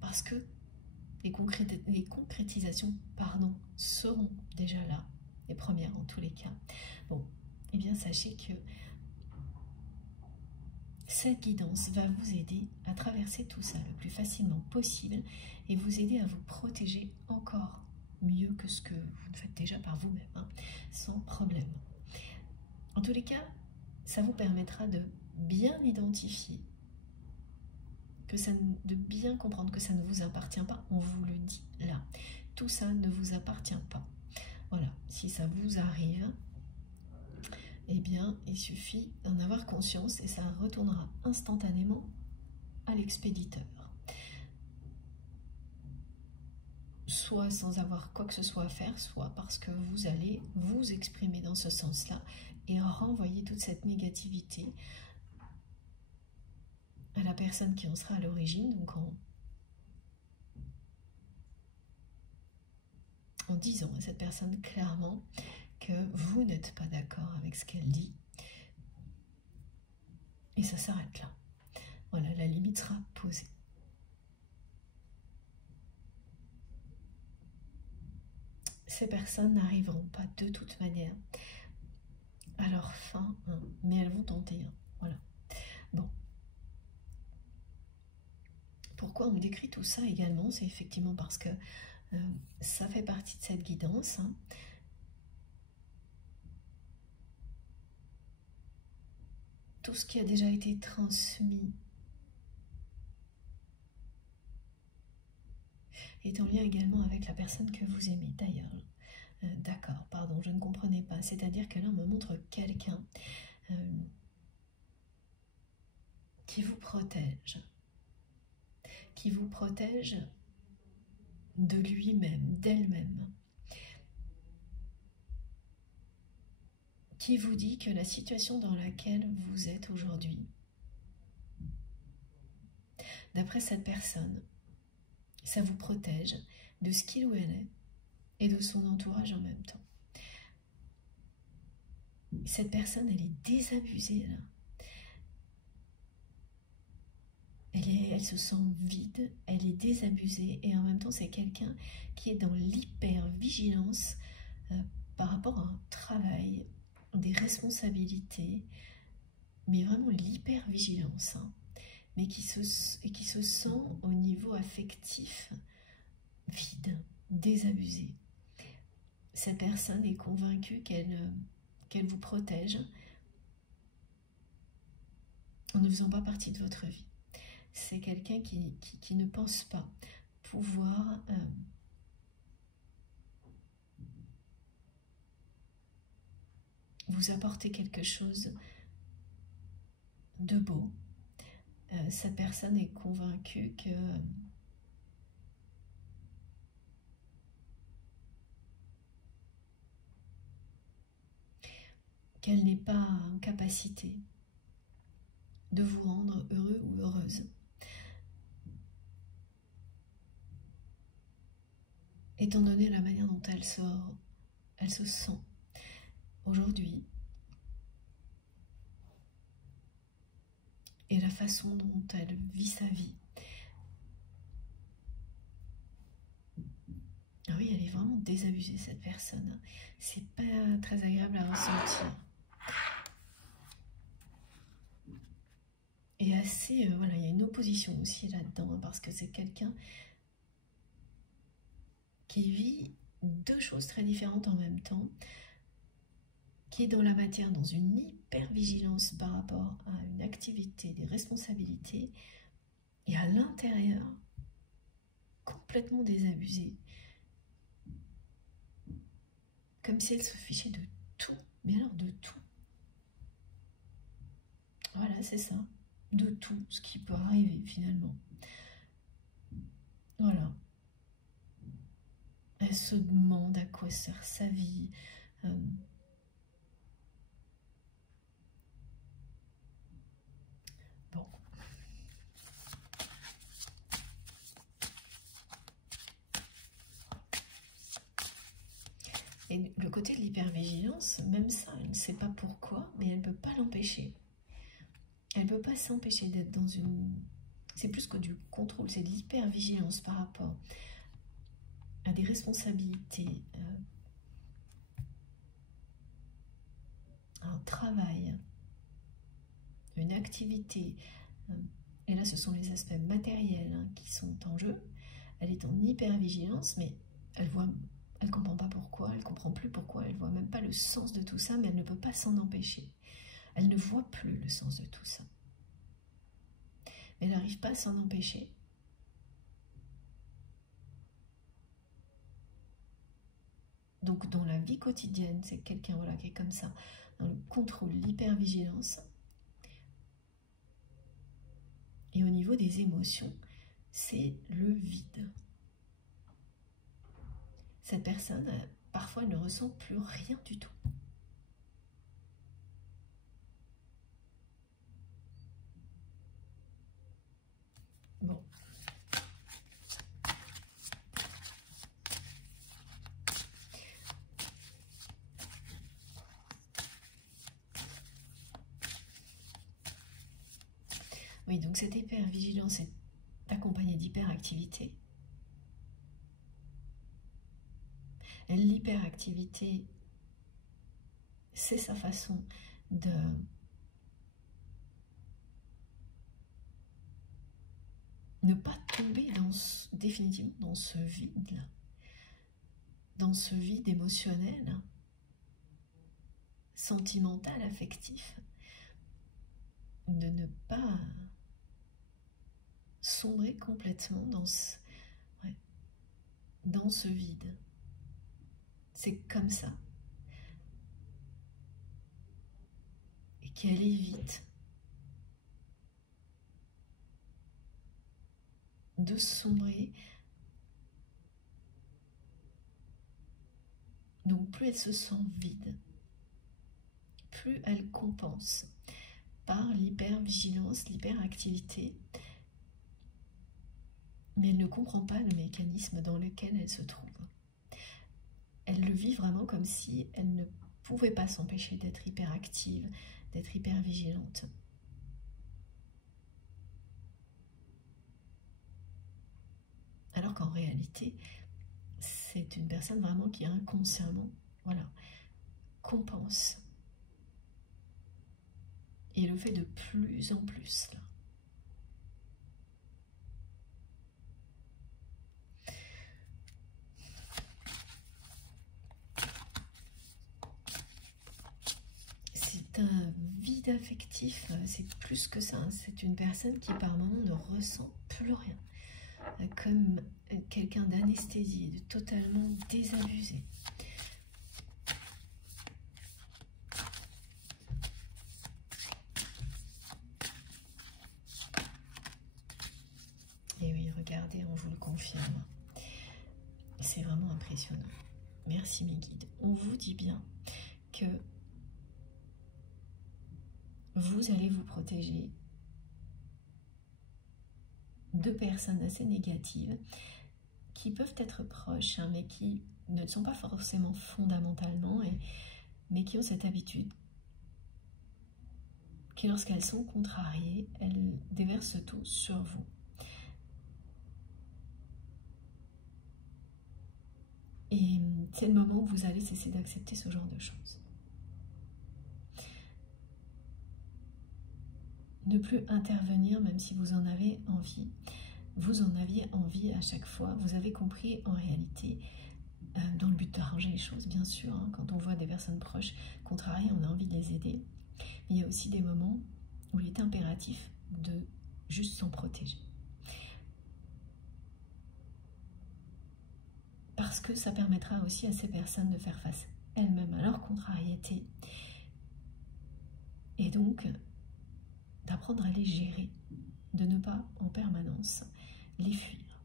parce que les concrétisations seront déjà là, les premières en tous les cas. Bon, eh bien sachez que cette guidance va vous aider à traverser tout ça le plus facilement possible et vous aider à vous protéger encore mieux que ce que vous ne faites déjà par vous-même, hein, sans problème. En tous les cas, ça vous permettra de bien identifier, de bien comprendre que ça ne vous appartient pas. On vous le dit là, tout ça ne vous appartient pas. Voilà, si ça vous arrive, eh bien, il suffit d'en avoir conscience et ça retournera instantanément à l'expéditeur. Soit sans avoir quoi que ce soit à faire, soit parce que vous allez vous exprimer dans ce sens-là et renvoyer toute cette négativité à la personne qui en sera à l'origine, donc en disant à cette personne clairement que vous n'êtes pas d'accord avec ce qu'elle dit. Et ça s'arrête là. Voilà, la limite sera posée. Ces personnes n'arriveront pas de toute manière à leur fin, hein, mais elles vont tenter. Hein, voilà. Bon. Pourquoi on me décrit tout ça également? C'est effectivement parce que ça fait partie de cette guidance. Hein. Tout ce qui a déjà été transmis est en lien également avec la personne que vous aimez. D'ailleurs, d'accord, pardon, je ne comprenais pas. C'est-à-dire que là, on me montre quelqu'un qui vous protège, qui vous protège de lui-même, d'elle-même, qui vous dit que la situation dans laquelle vous êtes aujourd'hui, d'après cette personne, ça vous protège de ce qu'il ou elle est et de son entourage en même temps. Cette personne, elle est désabusée là. Elle se sent vide, elle est désabusée et en même temps c'est quelqu'un qui est dans l'hyper-vigilance par rapport à un travail, des responsabilités, mais vraiment l'hyper-vigilance, hein, mais qui se sent au niveau affectif vide, désabusée. Cette personne est convaincue qu'elle vous protège en ne faisant pas partie de votre vie. C'est quelqu'un qui ne pense pas pouvoir vous apporter quelque chose de beau. Cette personne est convaincue qu'elle n'est pas en capacité de vous rendre heureux ou heureuse. Étant donné la manière dont elle se sent aujourd'hui et la façon dont elle vit sa vie. Ah oui, elle est vraiment désabusée cette personne. C'est pas très agréable à ressentir. Et assez, voilà, il y a une opposition aussi là-dedans, hein, parce que c'est quelqu'un qui vit deux choses très différentes en même temps, qui est dans la matière, dans une hyper-vigilance par rapport à une activité, des responsabilités, et à l'intérieur, complètement désabusée, comme si elle se fichait de tout, mais alors de tout. Voilà, c'est ça, de tout ce qui peut arriver finalement. Voilà. Elle se demande à quoi sert sa vie. Bon. Et le côté de l'hypervigilance, même ça, elle ne sait pas pourquoi, mais elle ne peut pas l'empêcher. Elle ne peut pas s'empêcher d'être dans une... C'est plus que du contrôle, c'est de l'hypervigilance par rapport à des responsabilités, un travail, une activité. Et là, ce sont les aspects matériels, hein, qui sont en jeu. Elle est en hypervigilance, mais elle comprend pas pourquoi, elle comprend plus pourquoi, elle voit même pas le sens de tout ça, mais elle ne peut pas s'en empêcher. Elle ne voit plus le sens de tout ça. Mais elle n'arrive pas à s'en empêcher. Donc dans la vie quotidienne, c'est quelqu'un, voilà, qui est comme ça, dans le contrôle, l'hypervigilance. Et au niveau des émotions, c'est le vide. Cette personne, parfois, elle ne ressent plus rien du tout. Bon. Oui, donc cette hypervigilance est accompagnée d'hyperactivité. Et l'hyperactivité, c'est sa façon de ne pas tomber définitivement dans ce vide-là, dans ce vide émotionnel, sentimental, affectif, de ne pas sombrer complètement dans ce vide. C'est comme ça. Et qu'elle évite de sombrer. Donc plus elle se sent vide, plus elle compense par l'hypervigilance, l'hyperactivité, mais elle ne comprend pas le mécanisme dans lequel elle se trouve. Elle le vit vraiment comme si elle ne pouvait pas s'empêcher d'être hyperactive, d'être hypervigilante. Alors qu'en réalité, c'est une personne vraiment qui inconsciemment, voilà, compense. Et le fait de plus en plus, là. C'est un vide affectif, c'est plus que ça. C'est une personne qui par moment ne ressent plus rien. Comme quelqu'un d'anesthésié, de totalement désabusé. Et oui, regardez, on vous le confirme. C'est vraiment impressionnant. Merci mes guides. On vous dit bien que vous allez vous protéger de personnes assez négatives qui peuvent être proches, hein, mais qui ne sont pas forcément fondamentalement, mais qui ont cette habitude, qui lorsqu'elles sont contrariées, elles déversent tout sur vous. Et c'est le moment où vous allez cesser d'accepter ce genre de choses. Ne plus intervenir même si vous en avez envie. Vous en aviez envie à chaque fois. Vous avez compris en réalité, dans le but d'arranger les choses bien sûr, hein, quand on voit des personnes proches contrariées, on a envie de les aider. Mais il y a aussi des moments où il est impératif de juste s'en protéger. Parce que ça permettra aussi à ces personnes de faire face elles-mêmes à leur contrariété. Et donc, d'apprendre à les gérer, de ne pas en permanence les fuir.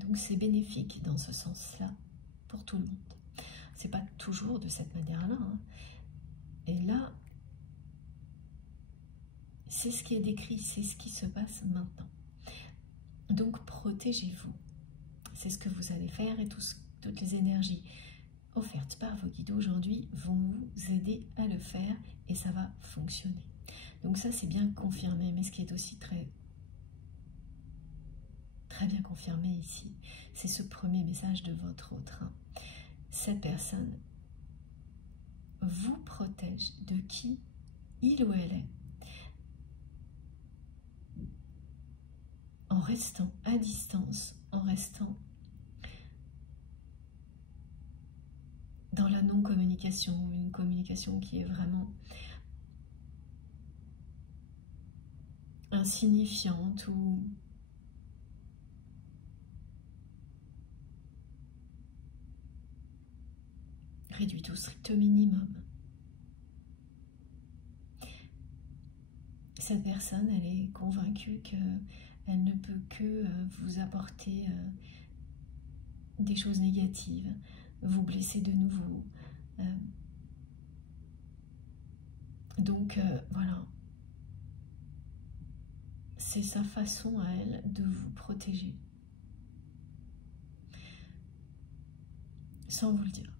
Donc c'est bénéfique dans ce sens-là pour tout le monde. C'est pas toujours de cette manière-là, hein. Et là, c'est ce qui est décrit, c'est ce qui se passe maintenant. Donc protégez-vous. C'est ce que vous allez faire et toutes les énergies offertes par vos guides aujourd'hui vont vous aider à le faire et ça va fonctionner. Donc ça c'est bien confirmé, mais ce qui est aussi très bien confirmé ici, c'est ce premier message de votre autre. Cette personne vous protège de qui il ou elle est, en restant à distance, en restant dans la non-communication, une communication qui est vraiment insignifiante ou réduite au strict minimum. Cette personne, elle est convaincue qu'elle ne peut que vous apporter des choses négatives, vous blesser de nouveau. Donc voilà, c'est sa façon à elle de vous protéger, sans vous le dire.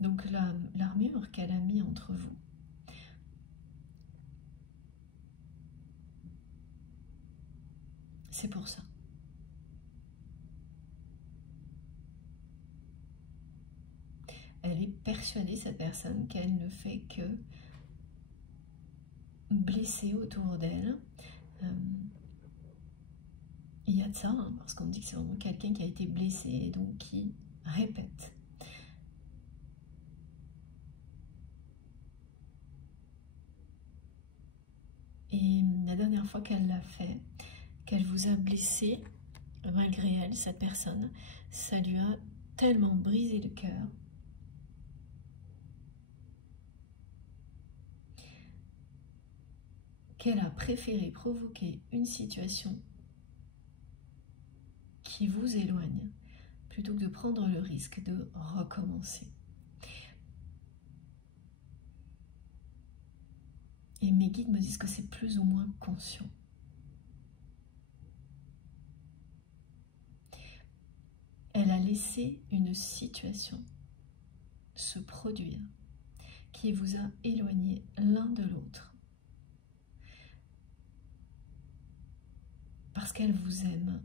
Donc l'armure qu'elle a mis entre vous, c'est pour ça. Elle est persuadée, cette personne, qu'elle ne fait que blesser autour d'elle. Il y a de ça, hein, parce qu'on dit que c'est vraiment quelqu'un qui a été blessé et donc qui répète. Et la dernière fois qu'elle l'a fait, qu'elle vous a blessé, malgré elle, cette personne, ça lui a tellement brisé le cœur. qu'elle a préféré provoquer une situation qui vous éloigne plutôt que de prendre le risque de recommencer. Et mes guides me disent que c'est plus ou moins conscient. Elle a laissé une situation se produire qui vous a éloigné l'un de l'autre. Parce qu'elle vous aime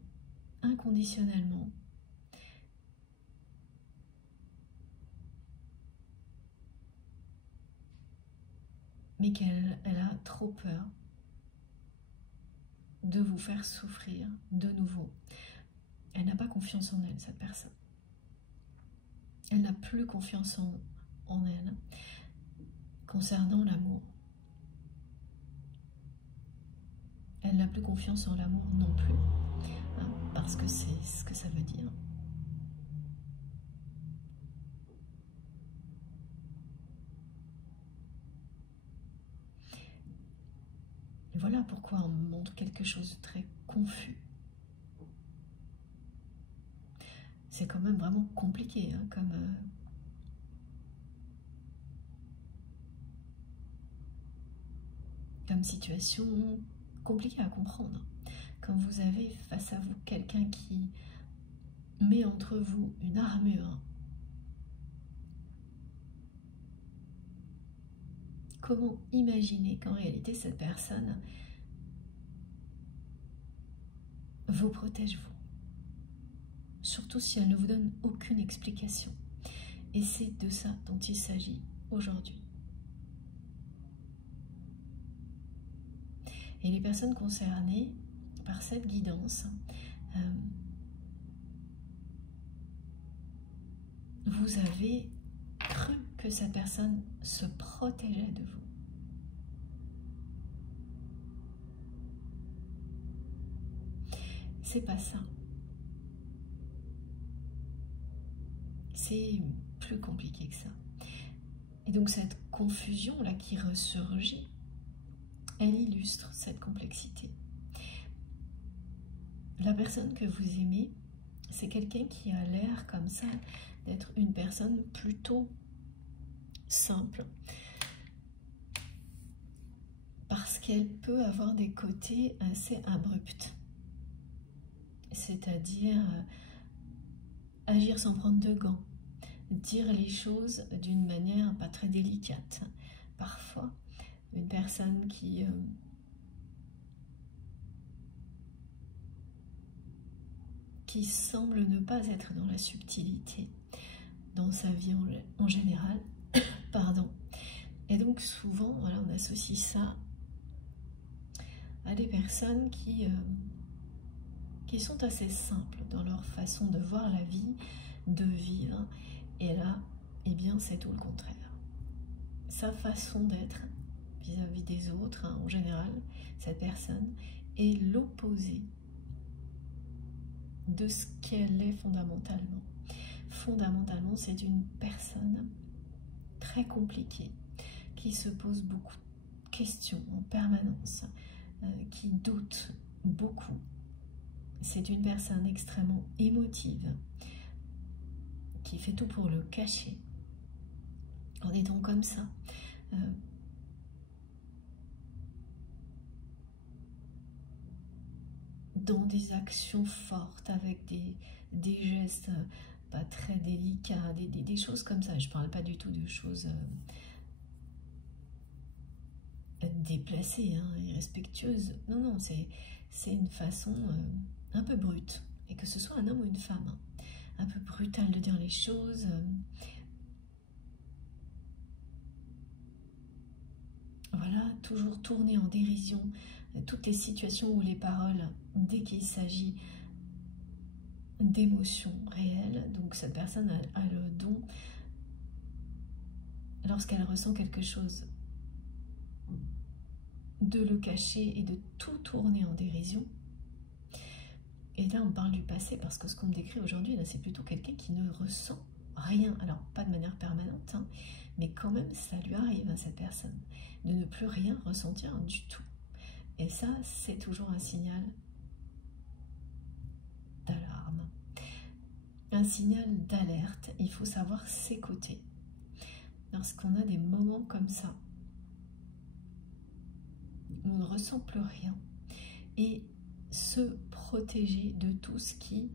inconditionnellement. Mais qu'elle a trop peur de vous faire souffrir de nouveau. Elle n'a pas confiance en elle, cette personne. Elle n'a plus confiance en elle concernant l'amour. Elle n'a plus confiance en l'amour non plus, hein, parce que c'est ce que ça veut dire. Et voilà pourquoi on me montre quelque chose de très confus. C'est quand même vraiment compliqué, hein, comme situation compliquée à comprendre. Quand vous avez face à vous quelqu'un qui met entre vous une armure, comment imaginer qu'en réalité cette personne vous protège vous? Surtout si elle ne vous donne aucune explication. Et c'est de ça dont il s'agit aujourd'hui. Et les personnes concernées par cette guidance, vous avez cru que cette personne se protégeait de vous. C'est pas ça. C'est plus compliqué que ça. Et donc cette confusion-là qui ressurgit, elle illustre cette complexité. La personne que vous aimez, c'est quelqu'un qui a l'air comme ça d'être une personne plutôt simple. Parce qu'elle peut avoir des côtés assez abrupts. C'est-à-dire agir sans prendre de gants. Dire les choses d'une manière pas très délicate. Parfois, une personne qui semble ne pas être dans la subtilité dans sa vie en général. Pardon. Et donc souvent, voilà, on associe ça à des personnes qui sont assez simples dans leur façon de voir la vie, de vivre. Et là, eh bien, c'est tout le contraire. Sa façon d'être vis-à-vis des autres, hein, en général, cette personne est l'opposé de ce qu'elle est fondamentalement. Fondamentalement, c'est une personne très compliquée, qui se pose beaucoup de questions en permanence, qui doute beaucoup. C'est une personne extrêmement émotive, qui fait tout pour le cacher. En étant comme ça, dans des actions fortes, avec des gestes pas très délicats, des choses comme ça. Je ne parle pas du tout de choses déplacées, hein, irrespectueuses. Non, non, c'est une façon un peu brute. Et que ce soit un homme ou une femme, hein, un peu brutal de dire les choses. Voilà, toujours tourner en dérision toutes les situations où les paroles, dès qu'il s'agit d'émotions réelles, donc cette personne a le don, lorsqu'elle ressent quelque chose, de le cacher et de tout tourner en dérision. Et là on parle du passé, parce que ce qu'on me décrit aujourd'hui, là c'est plutôt quelqu'un qui ne ressent rien, alors pas de manière permanente, hein, mais quand même ça lui arrive à cette personne de ne plus rien ressentir du tout. Et ça, c'est toujours un signal d'alarme, un signal d'alerte. Il faut savoir s'écouter. Lorsqu'on a des moments comme ça, où on ne ressent plus rien, et se protéger de tout ce qui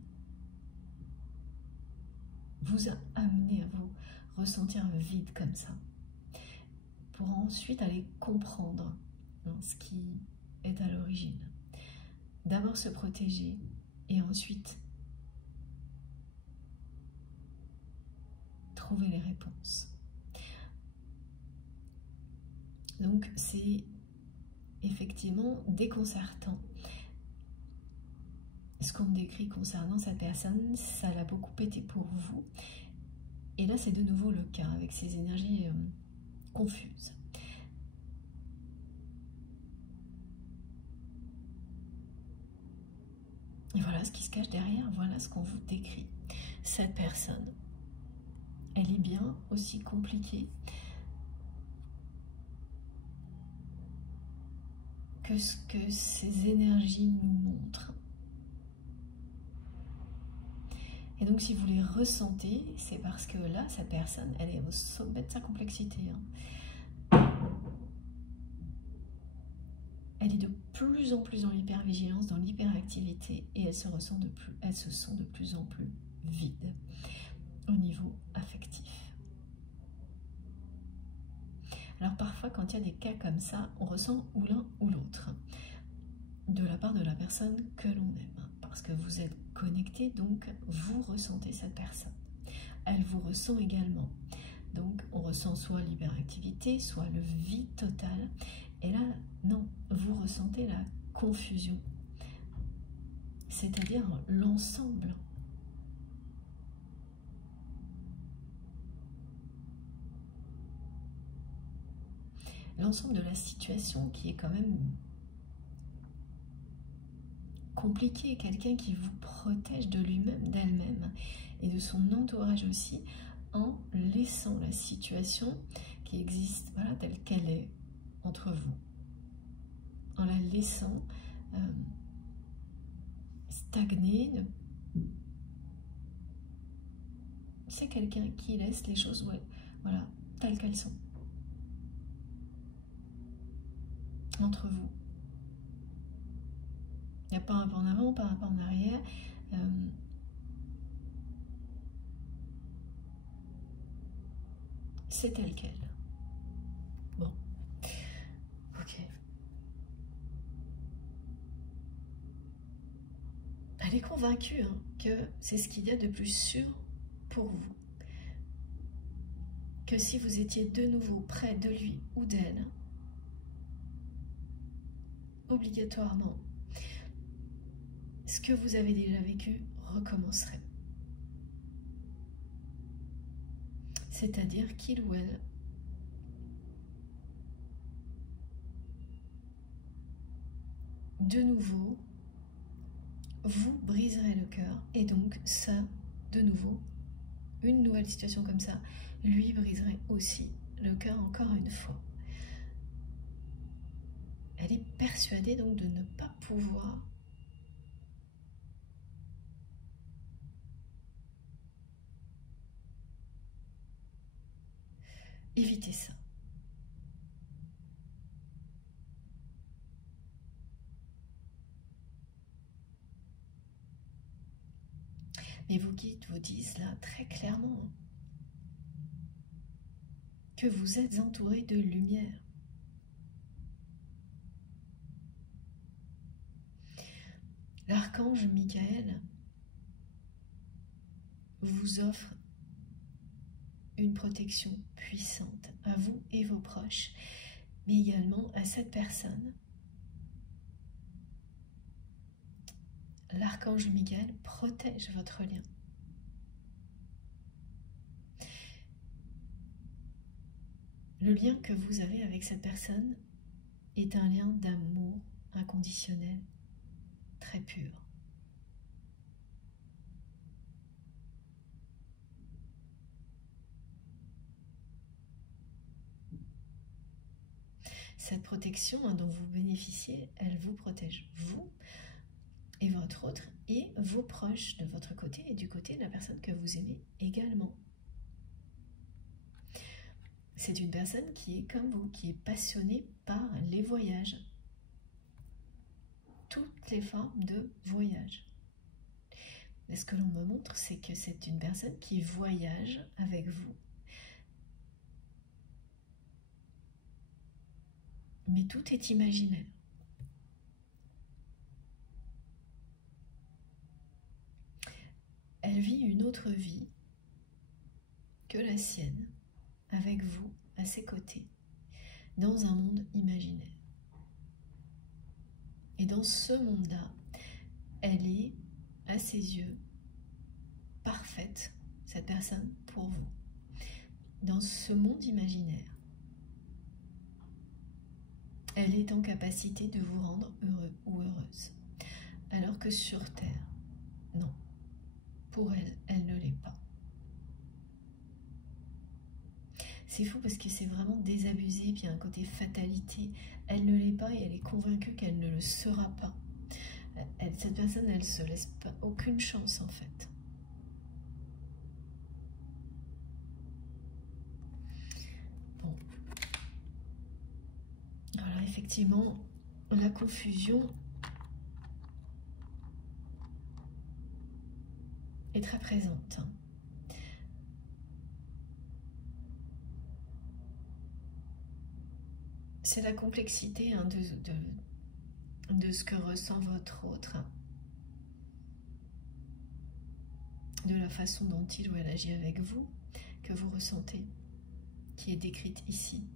vous a amené à vous ressentir un vide comme ça, pour ensuite aller comprendre ce qui est à l'origine. D'abord se protéger et ensuite trouver les réponses. Donc c'est effectivement déconcertant. Ce qu'on me décrit concernant cette personne, ça l'a beaucoup été pour vous. Et là, c'est de nouveau le cas avec ces énergies confuses. Et voilà ce qui se cache derrière, voilà ce qu'on vous décrit. Cette personne, elle est bien aussi compliquée que ce que ces énergies nous montrent. Et donc si vous les ressentez, c'est parce que là, cette personne, elle est au sommet de sa complexité. Elle est de plus en plus dans l'hypervigilance, dans l'hyperactivité, et elle se sent de plus en plus vide au niveau affectif. Alors parfois, quand il y a des cas comme ça, on ressent ou l'un ou l'autre de la part de la personne que l'on aime, parce que vous êtes connecté, donc vous ressentez cette personne. Elle vous ressent également. Donc on ressent soit l'hyperactivité, soit le vide total. Et là, non, vous ressentez la confusion, c'est-à-dire l'ensemble. L'ensemble de la situation qui est quand même compliquée. Quelqu'un qui vous protège de lui-même, d'elle-même et de son entourage aussi, en laissant la situation qui existe, voilà, telle qu'elle est entre vous, en la laissant stagner. C'est quelqu'un qui laisse les choses, ouais, voilà, telles qu'elles sont entre vous. Il n'y a pas un pas en avant, pas un pas en arrière. C'est tel quel. Bon. Ok. Elle est convaincue que c'est ce qu'il y a de plus sûr pour vous. Que si vous étiez de nouveau près de lui ou d'elle, obligatoirement, ce que vous avez déjà vécu recommencerait. C'est-à-dire qu'il ou elle de nouveau vous briserez le cœur, et donc ça, de nouveau, une nouvelle situation comme ça, lui briserait aussi le cœur encore une fois. Elle est persuadée donc de ne pas pouvoir éviter ça. Mais vos guides vous disent là très clairement que vous êtes entouré de lumière. L'archange Michael vous offre une protection puissante à vous et vos proches, mais également à cette personne. L'archange Michael protège votre lien. Le lien que vous avez avec cette personne est un lien d'amour inconditionnel, très pur. cette protection dont vous bénéficiez, elle vous protège, vous et votre autre, et vos proches de votre côté et du côté de la personne que vous aimez également. C'est une personne qui est comme vous, qui est passionnée par les voyages. Toutes les formes de voyage. Et ce que l'on me montre, c'est que c'est une personne qui voyage avec vous. Mais tout est imaginaire. Elle vit une autre vie que la sienne, avec vous, à ses côtés, dans un monde imaginaire. Et dans ce monde-là, elle est, à ses yeux, parfaite, cette personne, pour vous. Dans ce monde imaginaire, elle est en capacité de vous rendre heureux ou heureuse. Alors que sur Terre, non. Pour elle, elle ne l'est pas. C'est fou parce que c'est vraiment désabusé, puis il y a un côté fatalité. Elle ne l'est pas et elle est convaincue qu'elle ne le sera pas. Cette personne, elle ne se laisse pas aucune chance en fait. Bon. Voilà, effectivement, la confusion est très présente. C'est la complexité de ce que ressent votre autre, de la façon dont il ou elle agit avec vous, que vous ressentez, qui est décrite ici.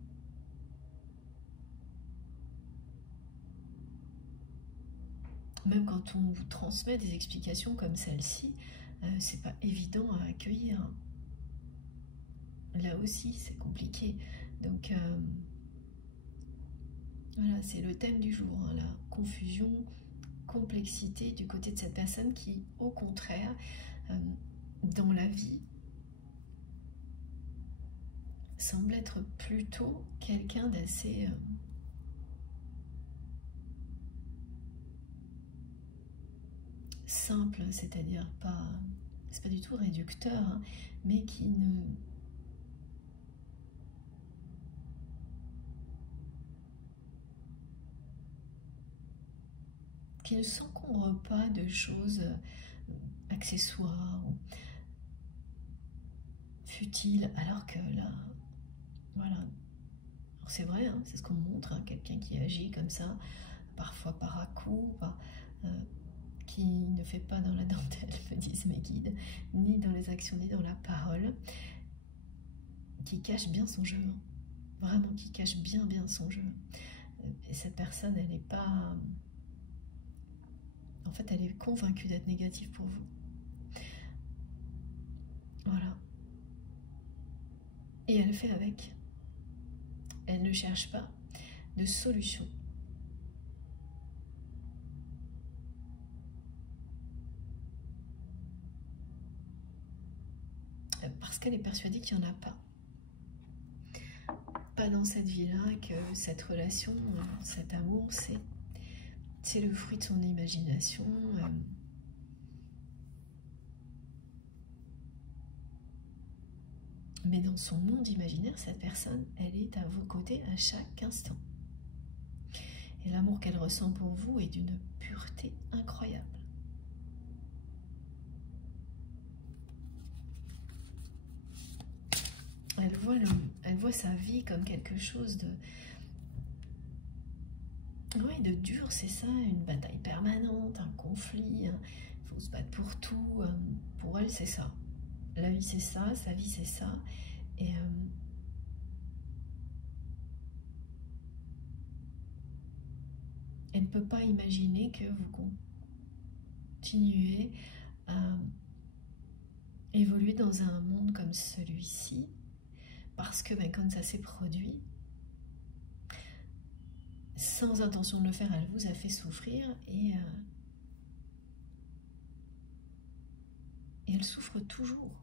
Même quand on vous transmet des explications comme celle-ci, c'est pas évident à accueillir. Là aussi, c'est compliqué. Donc, voilà, c'est le thème du jour, hein, la confusion, complexité du côté de cette personne qui, au contraire, dans la vie, semble être plutôt quelqu'un d'assez simple, c'est-à-dire pas, c'est pas du tout réducteur, hein, mais qui ne s'encombre pas de choses accessoires ou futiles, alors que là, voilà, c'est vrai, hein, c'est ce qu'on montre, hein, quelqu'un qui agit comme ça, parfois par à-coup, qui ne fait pas dans la dentelle, me disent mes guides, ni dans les actions, ni dans la parole, qui cache bien son jeu, hein, vraiment qui cache bien son jeu. Et cette personne, elle n'est pas... En fait, elle est convaincue d'être négative pour vous. Voilà. Et elle fait avec. Elle ne cherche pas de solution. Parce qu'elle est persuadée qu'il n'y en a pas. Pas dans cette vie-là, que cette relation, cet amour, c'est le fruit de son imagination. Mais dans son monde imaginaire, cette personne, elle est à vos côtés à chaque instant. Et l'amour qu'elle ressent pour vous est d'une pureté incroyable. Elle voit sa vie comme quelque chose de... Oui, de dur, c'est ça, une bataille permanente, un conflit, il faut se battre pour tout. Pour elle, c'est ça. La vie, c'est ça, sa vie, c'est ça. Et elle ne peut pas imaginer que vous continuez à évoluer dans un monde comme celui-ci, parce que quand ça s'est produit, sans intention de le faire, elle vous a fait souffrir et elle souffre toujours,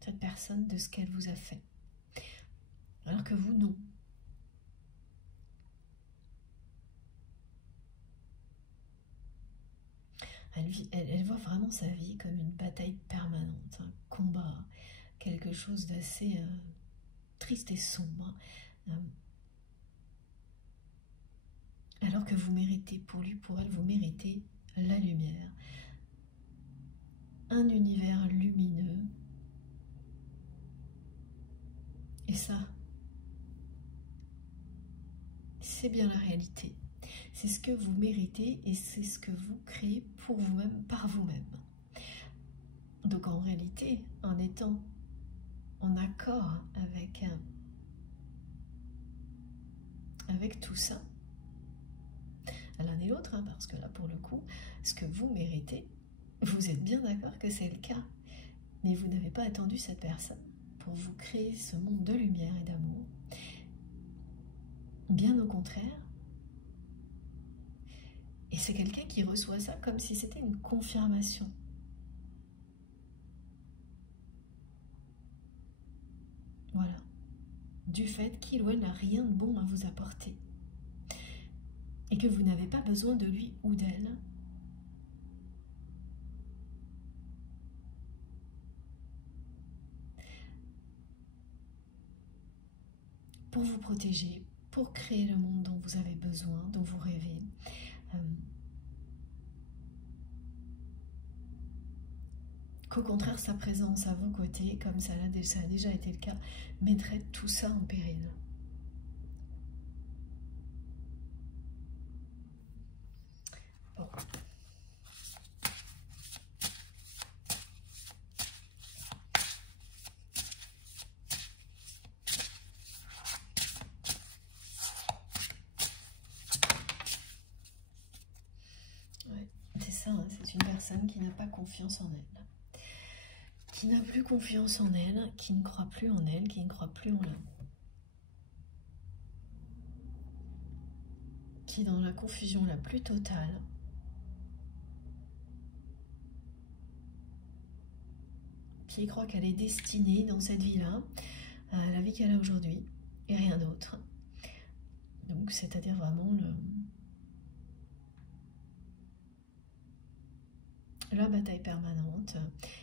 cette personne, de ce qu'elle vous a fait. Alors que vous, non. Elle voit vraiment sa vie comme une bataille permanente, un combat, quelque chose d'assez triste et sombre. Alors que vous méritez, pour lui, pour elle, vous méritez la lumière. Un univers lumineux. Et ça, c'est bien la réalité. C'est ce que vous méritez et c'est ce que vous créez pour vous-même, par vous-même. Donc en réalité, en étant en accord avec tout ça, l'un et l'autre, hein, parce que là pour le coup, ce que vous méritez, vous êtes bien d'accord que c'est le cas, mais vous n'avez pas attendu cette personne pour vous créer ce monde de lumière et d'amour. Bien au contraire, et c'est quelqu'un qui reçoit ça comme si c'était une confirmation. Voilà, du fait qu'il ou elle n'a rien de bon à vous apporter et que vous n'avez pas besoin de lui ou d'elle pour vous protéger, pour créer le monde dont vous avez besoin, dont vous rêvez. Qu'au contraire, sa présence à vos côtés, comme ça a déjà été le cas, mettrait tout ça en péril. Bon. Ouais, c'est ça, hein, c'est une personne qui n'a pas confiance en elle. Qui n'a plus confiance en elle, qui ne croit plus en elle, qui ne croit plus en l'amour. Qui est dans la confusion la plus totale. Qui croit qu'elle est destinée dans cette vie-là à la vie qu'elle a aujourd'hui et rien d'autre. Donc c'est-à-dire vraiment la bataille permanente.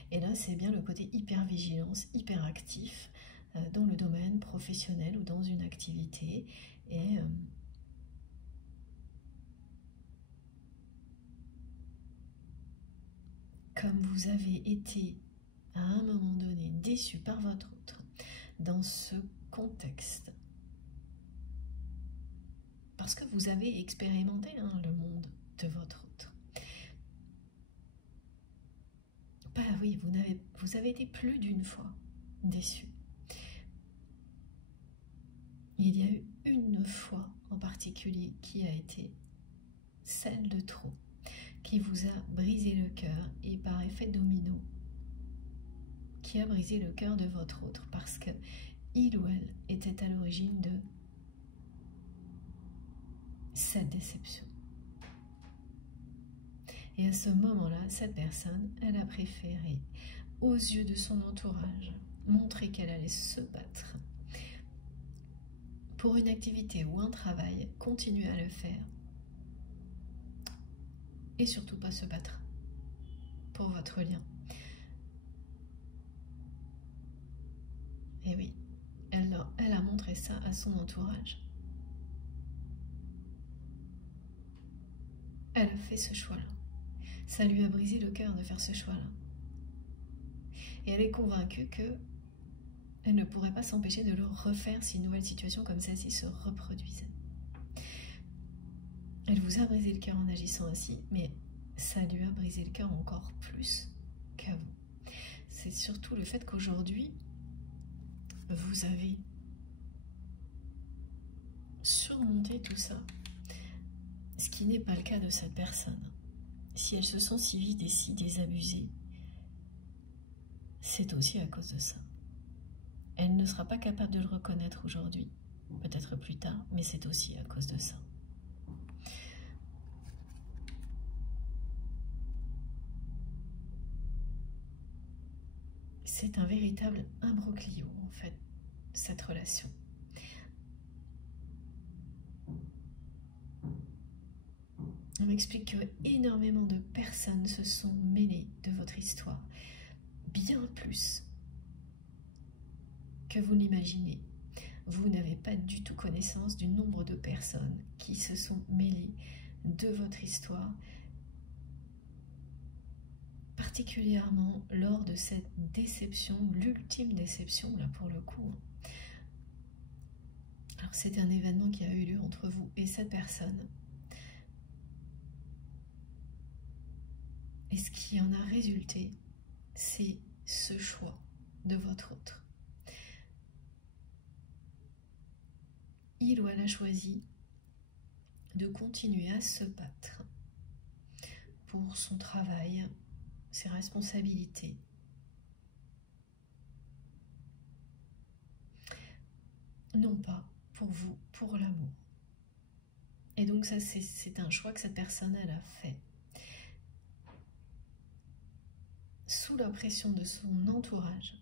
Et là, c'est bien le côté hyper-vigilance, hyper-actif dans le domaine professionnel ou dans une activité. Et comme vous avez été à un moment donné déçu par votre autre dans ce contexte, parce que vous avez expérimenté le monde de votre autre. Bah oui, vous avez été plus d'une fois déçu. Il y a eu une fois en particulier qui a été celle de trop, qui vous a brisé le cœur et par effet domino, qui a brisé le cœur de votre autre parce que il ou elle était à l'origine de cette déception. Et à ce moment-là, cette personne, elle a préféré, aux yeux de son entourage, montrer qu'elle allait se battre pour une activité ou un travail, continuer à le faire et surtout pas se battre pour votre lien. Et oui, elle a montré ça à son entourage. Elle a fait ce choix-là. Ça lui a brisé le cœur de faire ce choix-là. Et elle est convaincue que elle ne pourrait pas s'empêcher de le refaire si une nouvelle situation comme celle-ci se reproduisait. Elle vous a brisé le cœur en agissant ainsi, mais ça lui a brisé le cœur encore plus qu'à vous. C'est surtout le fait qu'aujourd'hui, vous avez surmonté tout ça, ce qui n'est pas le cas de cette personne. Si elle se sent si vide et si désabusée, c'est aussi à cause de ça. Elle ne sera pas capable de le reconnaître aujourd'hui, peut-être plus tard, mais c'est aussi à cause de ça. C'est un véritable imbroglio, en fait, cette relation. On m'explique que énormément de personnes se sont mêlées de votre histoire, bien plus que vous l'imaginez. Vous n'avez pas du tout connaissance du nombre de personnes qui se sont mêlées de votre histoire, particulièrement lors de cette déception, l'ultime déception là pour le coup. Alors c'est un événement qui a eu lieu entre vous et cette personne. Et ce qui en a résulté, c'est ce choix de votre autre. Il ou elle a choisi de continuer à se battre pour son travail, ses responsabilités. Non pas pour vous, pour l'amour. Et donc ça, c'est un choix que cette personne, elle a fait. Sous la pression de son entourage.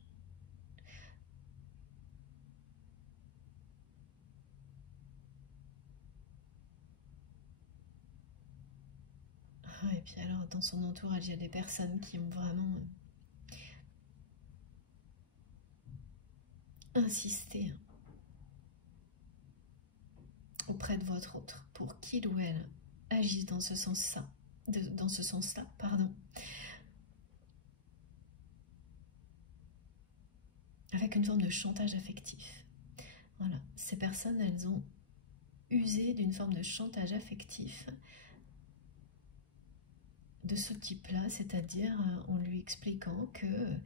Et puis alors, dans son entourage, il y a des personnes qui ont vraiment insisté auprès de votre autre pour qu'il ou elle agisse dans ce sens-là, pardon, avec une forme de chantage affectif. Voilà, ces personnes, elles ont usé d'une forme de chantage affectif de ce type-là, c'est-à-dire en lui expliquant que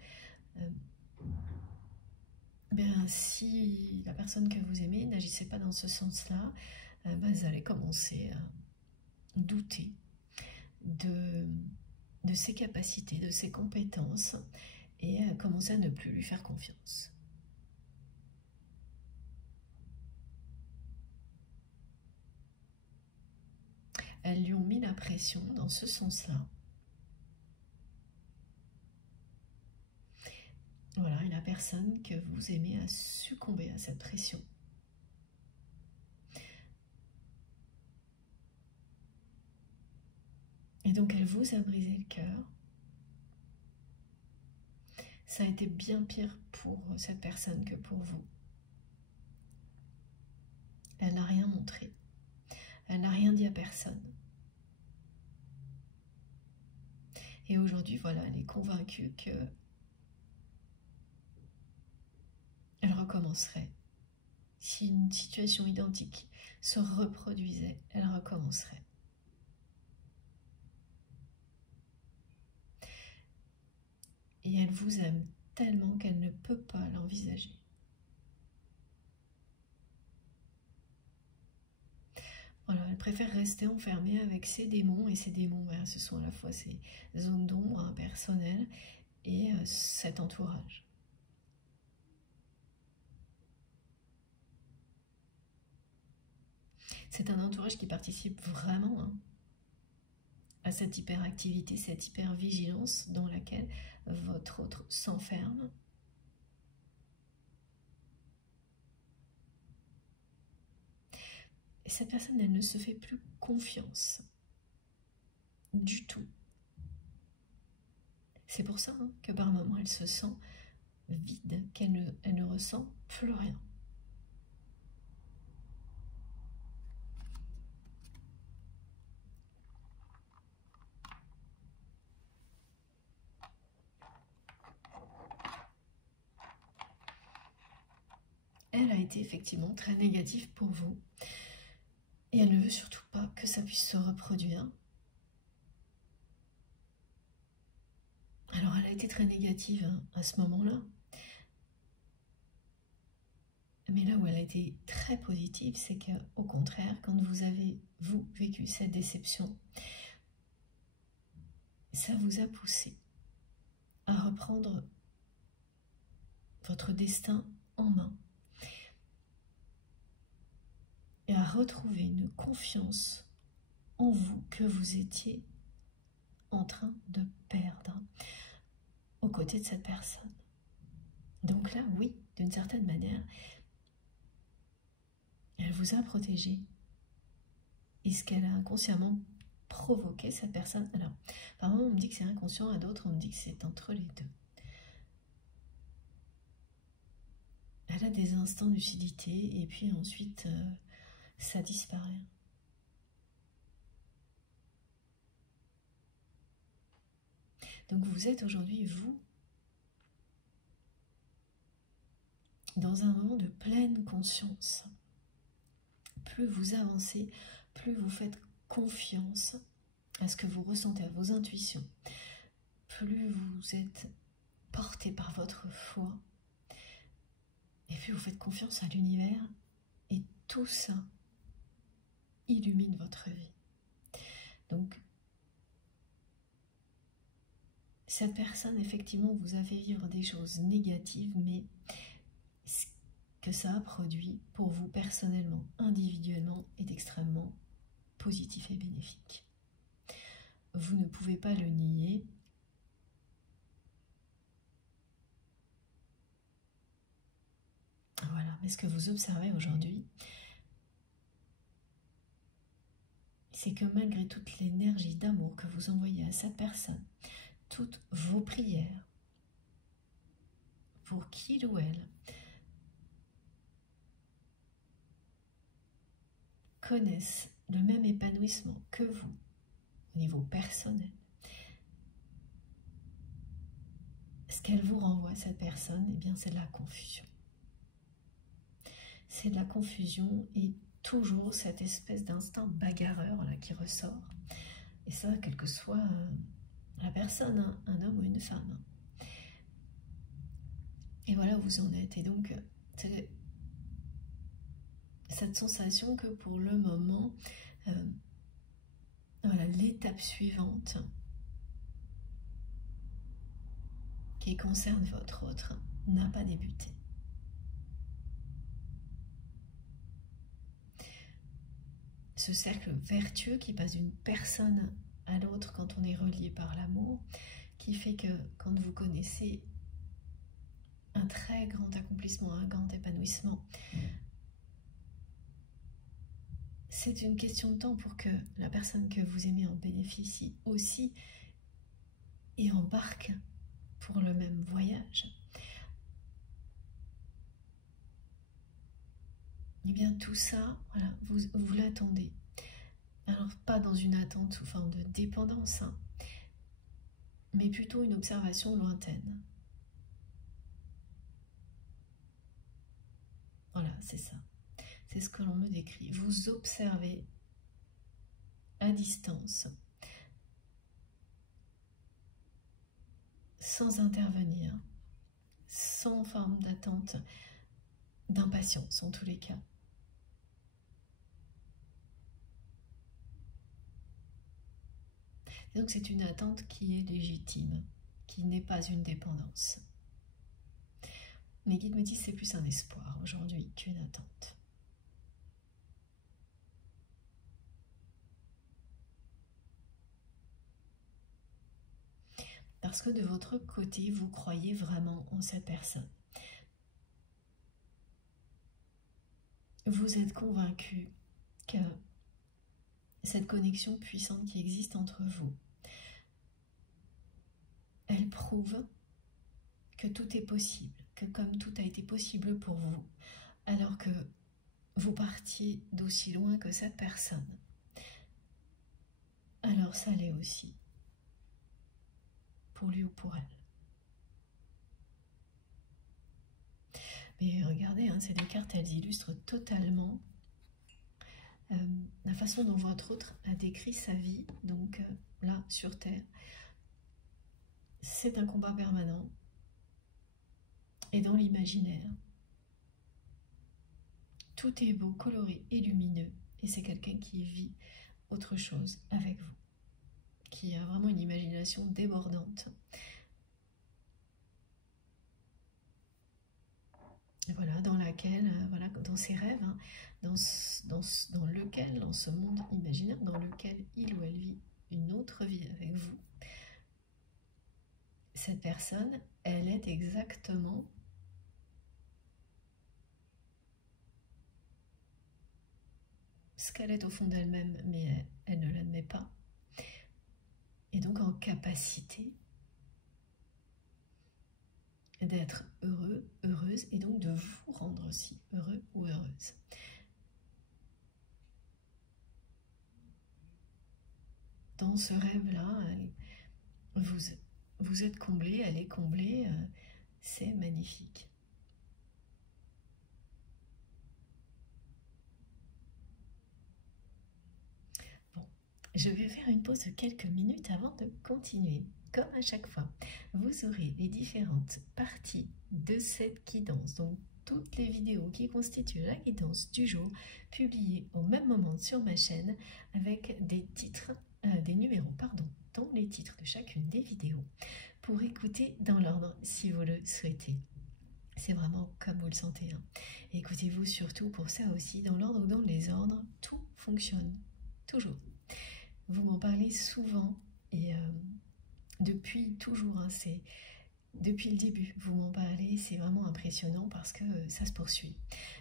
si la personne que vous aimez n'agissait pas dans ce sens-là, vous allez commencer à douter de ses capacités, de ses compétences, et à commencer à ne plus lui faire confiance. Elles lui ont mis la pression dans ce sens-là. Voilà, et la personne que vous aimez a succombé à cette pression. Et donc elle vous a brisé le cœur. Ça a été bien pire pour cette personne que pour vous. Elle n'a rien montré. Elle n'a rien dit à personne. Et aujourd'hui, voilà, elle est convaincue que elle recommencerait. Si une situation identique se reproduisait, elle recommencerait. Et elle vous aime tellement qu'elle ne peut pas l'envisager. Voilà, elle préfère rester enfermée avec ses démons, et ses démons, ce sont à la fois ces zones d'ombre impersonnelles et cet entourage. C'est un entourage qui participe vraiment à cette hyperactivité, cette hypervigilance dans laquelle votre autre s'enferme. Et cette personne, elle ne se fait plus confiance du tout. C'est pour ça que par moments, elle se sent vide, qu'elle ne ressent plus rien. Elle a été effectivement très négative pour vous. Et elle ne veut surtout pas que ça puisse se reproduire. Alors elle a été très négative à ce moment-là. Mais là où elle a été très positive, c'est qu'au contraire, quand vous avez, vous, vécu cette déception, ça vous a poussé à reprendre votre destin en main et à retrouver une confiance en vous que vous étiez en train de perdre aux côtés de cette personne. Donc là, oui, d'une certaine manière, elle vous a protégé. Et ce qu'elle a inconsciemment provoquer cette personne. Alors, par moments on me dit que c'est inconscient, à d'autres on me dit que c'est entre les deux. Elle a des instants de lucidité et puis ensuite ça disparaît. Donc vous êtes aujourd'hui, vous, dans un moment de pleine conscience. Plus vous avancez, plus vous faites confiance à ce que vous ressentez, à vos intuitions, plus vous êtes porté par votre foi, et puis vous faites confiance à l'univers, et tout ça illumine votre vie. Donc, cette personne, effectivement, vous a fait vivre des choses négatives, mais ce que ça a produit pour vous personnellement, individuellement, est extrêmement positif et bénéfique. Vous ne pouvez pas le nier. Voilà, mais ce que vous observez aujourd'hui, c'est que malgré toute l'énergie d'amour que vous envoyez à cette personne, toutes vos prières pour qu'il ou elle connaissent le même épanouissement que vous, au niveau personnel, ce qu'elle vous renvoie, cette personne, eh bien c'est de la confusion. C'est de la confusion et toujours cette espèce d'instinct bagarreur là, qui ressort. Et ça, quelle que soit la personne, hein, un homme ou une femme. Et voilà où vous en êtes. Et donc, c'est cette sensation que pour le moment, voilà, l'étape suivante qui concerne votre autre n'a pas débuté. Ce cercle vertueux qui passe d'une personne à l'autre quand on est relié par l'amour, qui fait que quand vous connaissez un très grand accomplissement, un grand épanouissement, c'est une question de temps pour que la personne que vous aimez en bénéficie aussi et embarque pour le même voyage. Et bien tout ça, voilà, vous l'attendez. Alors pas dans une attente sous forme de dépendance, hein, mais plutôt une observation lointaine. Voilà, c'est ça. C'est ce que l'on me décrit. Vous observez à distance, sans intervenir, sans forme d'attente, d'impatience en tous les cas. Et donc c'est une attente qui est légitime, qui n'est pas une dépendance. Mes guides me disent que c'est plus un espoir aujourd'hui qu'une attente. Parce que de votre côté, vous croyez vraiment en cette personne. Vous êtes convaincu que cette connexion puissante qui existe entre vous, elle prouve que tout est possible, que comme tout a été possible pour vous, alors que vous partiez d'aussi loin que cette personne, alors ça l'est aussi, pour lui ou pour elle. Mais regardez, hein, ces deux cartes, elles illustrent totalement la façon dont votre autre a décrit sa vie, donc là, sur Terre. C'est un combat permanent, et dans l'imaginaire, tout est beau, coloré et lumineux, et c'est quelqu'un qui vit autre chose avec vous, qui a vraiment une imagination débordante. Voilà, dans laquelle, voilà, dans ses rêves, hein, dans ce monde imaginaire, dans lequel il ou elle vit une autre vie avec vous, cette personne, elle est exactement ce qu'elle est au fond d'elle-même, mais elle ne l'admet pas. et donc en capacité d'être heureux, heureuse, et donc de vous rendre aussi heureux ou heureuse. Dans ce rêve-là, vous êtes comblé, elle est comblée, c'est magnifique. Bon, je vais faire une pause de quelques minutes avant de continuer. Comme à chaque fois, vous aurez les différentes parties de cette guidance, donc toutes les vidéos qui constituent la guidance du jour, publiées au même moment sur ma chaîne avec des titres, des numéros, pardon, dans les titres de chacune des vidéos, pour écouter dans l'ordre si vous le souhaitez. C'est vraiment comme vous le sentez. Hein. Écoutez-vous surtout pour ça aussi, dans l'ordre ou dans le désordre, tout fonctionne, toujours. Vous m'en parlez souvent et depuis toujours, hein, c'est depuis le début, vous m'en parlez, c'est vraiment impressionnant parce que ça se poursuit.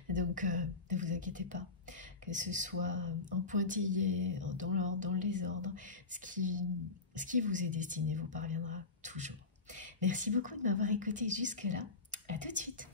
Donc ne vous inquiétez pas, que ce soit en pointillé, dans l'ordre, dans le désordre, ce qui vous est destiné vous parviendra toujours. Merci beaucoup de m'avoir écouté jusque-là. À tout de suite.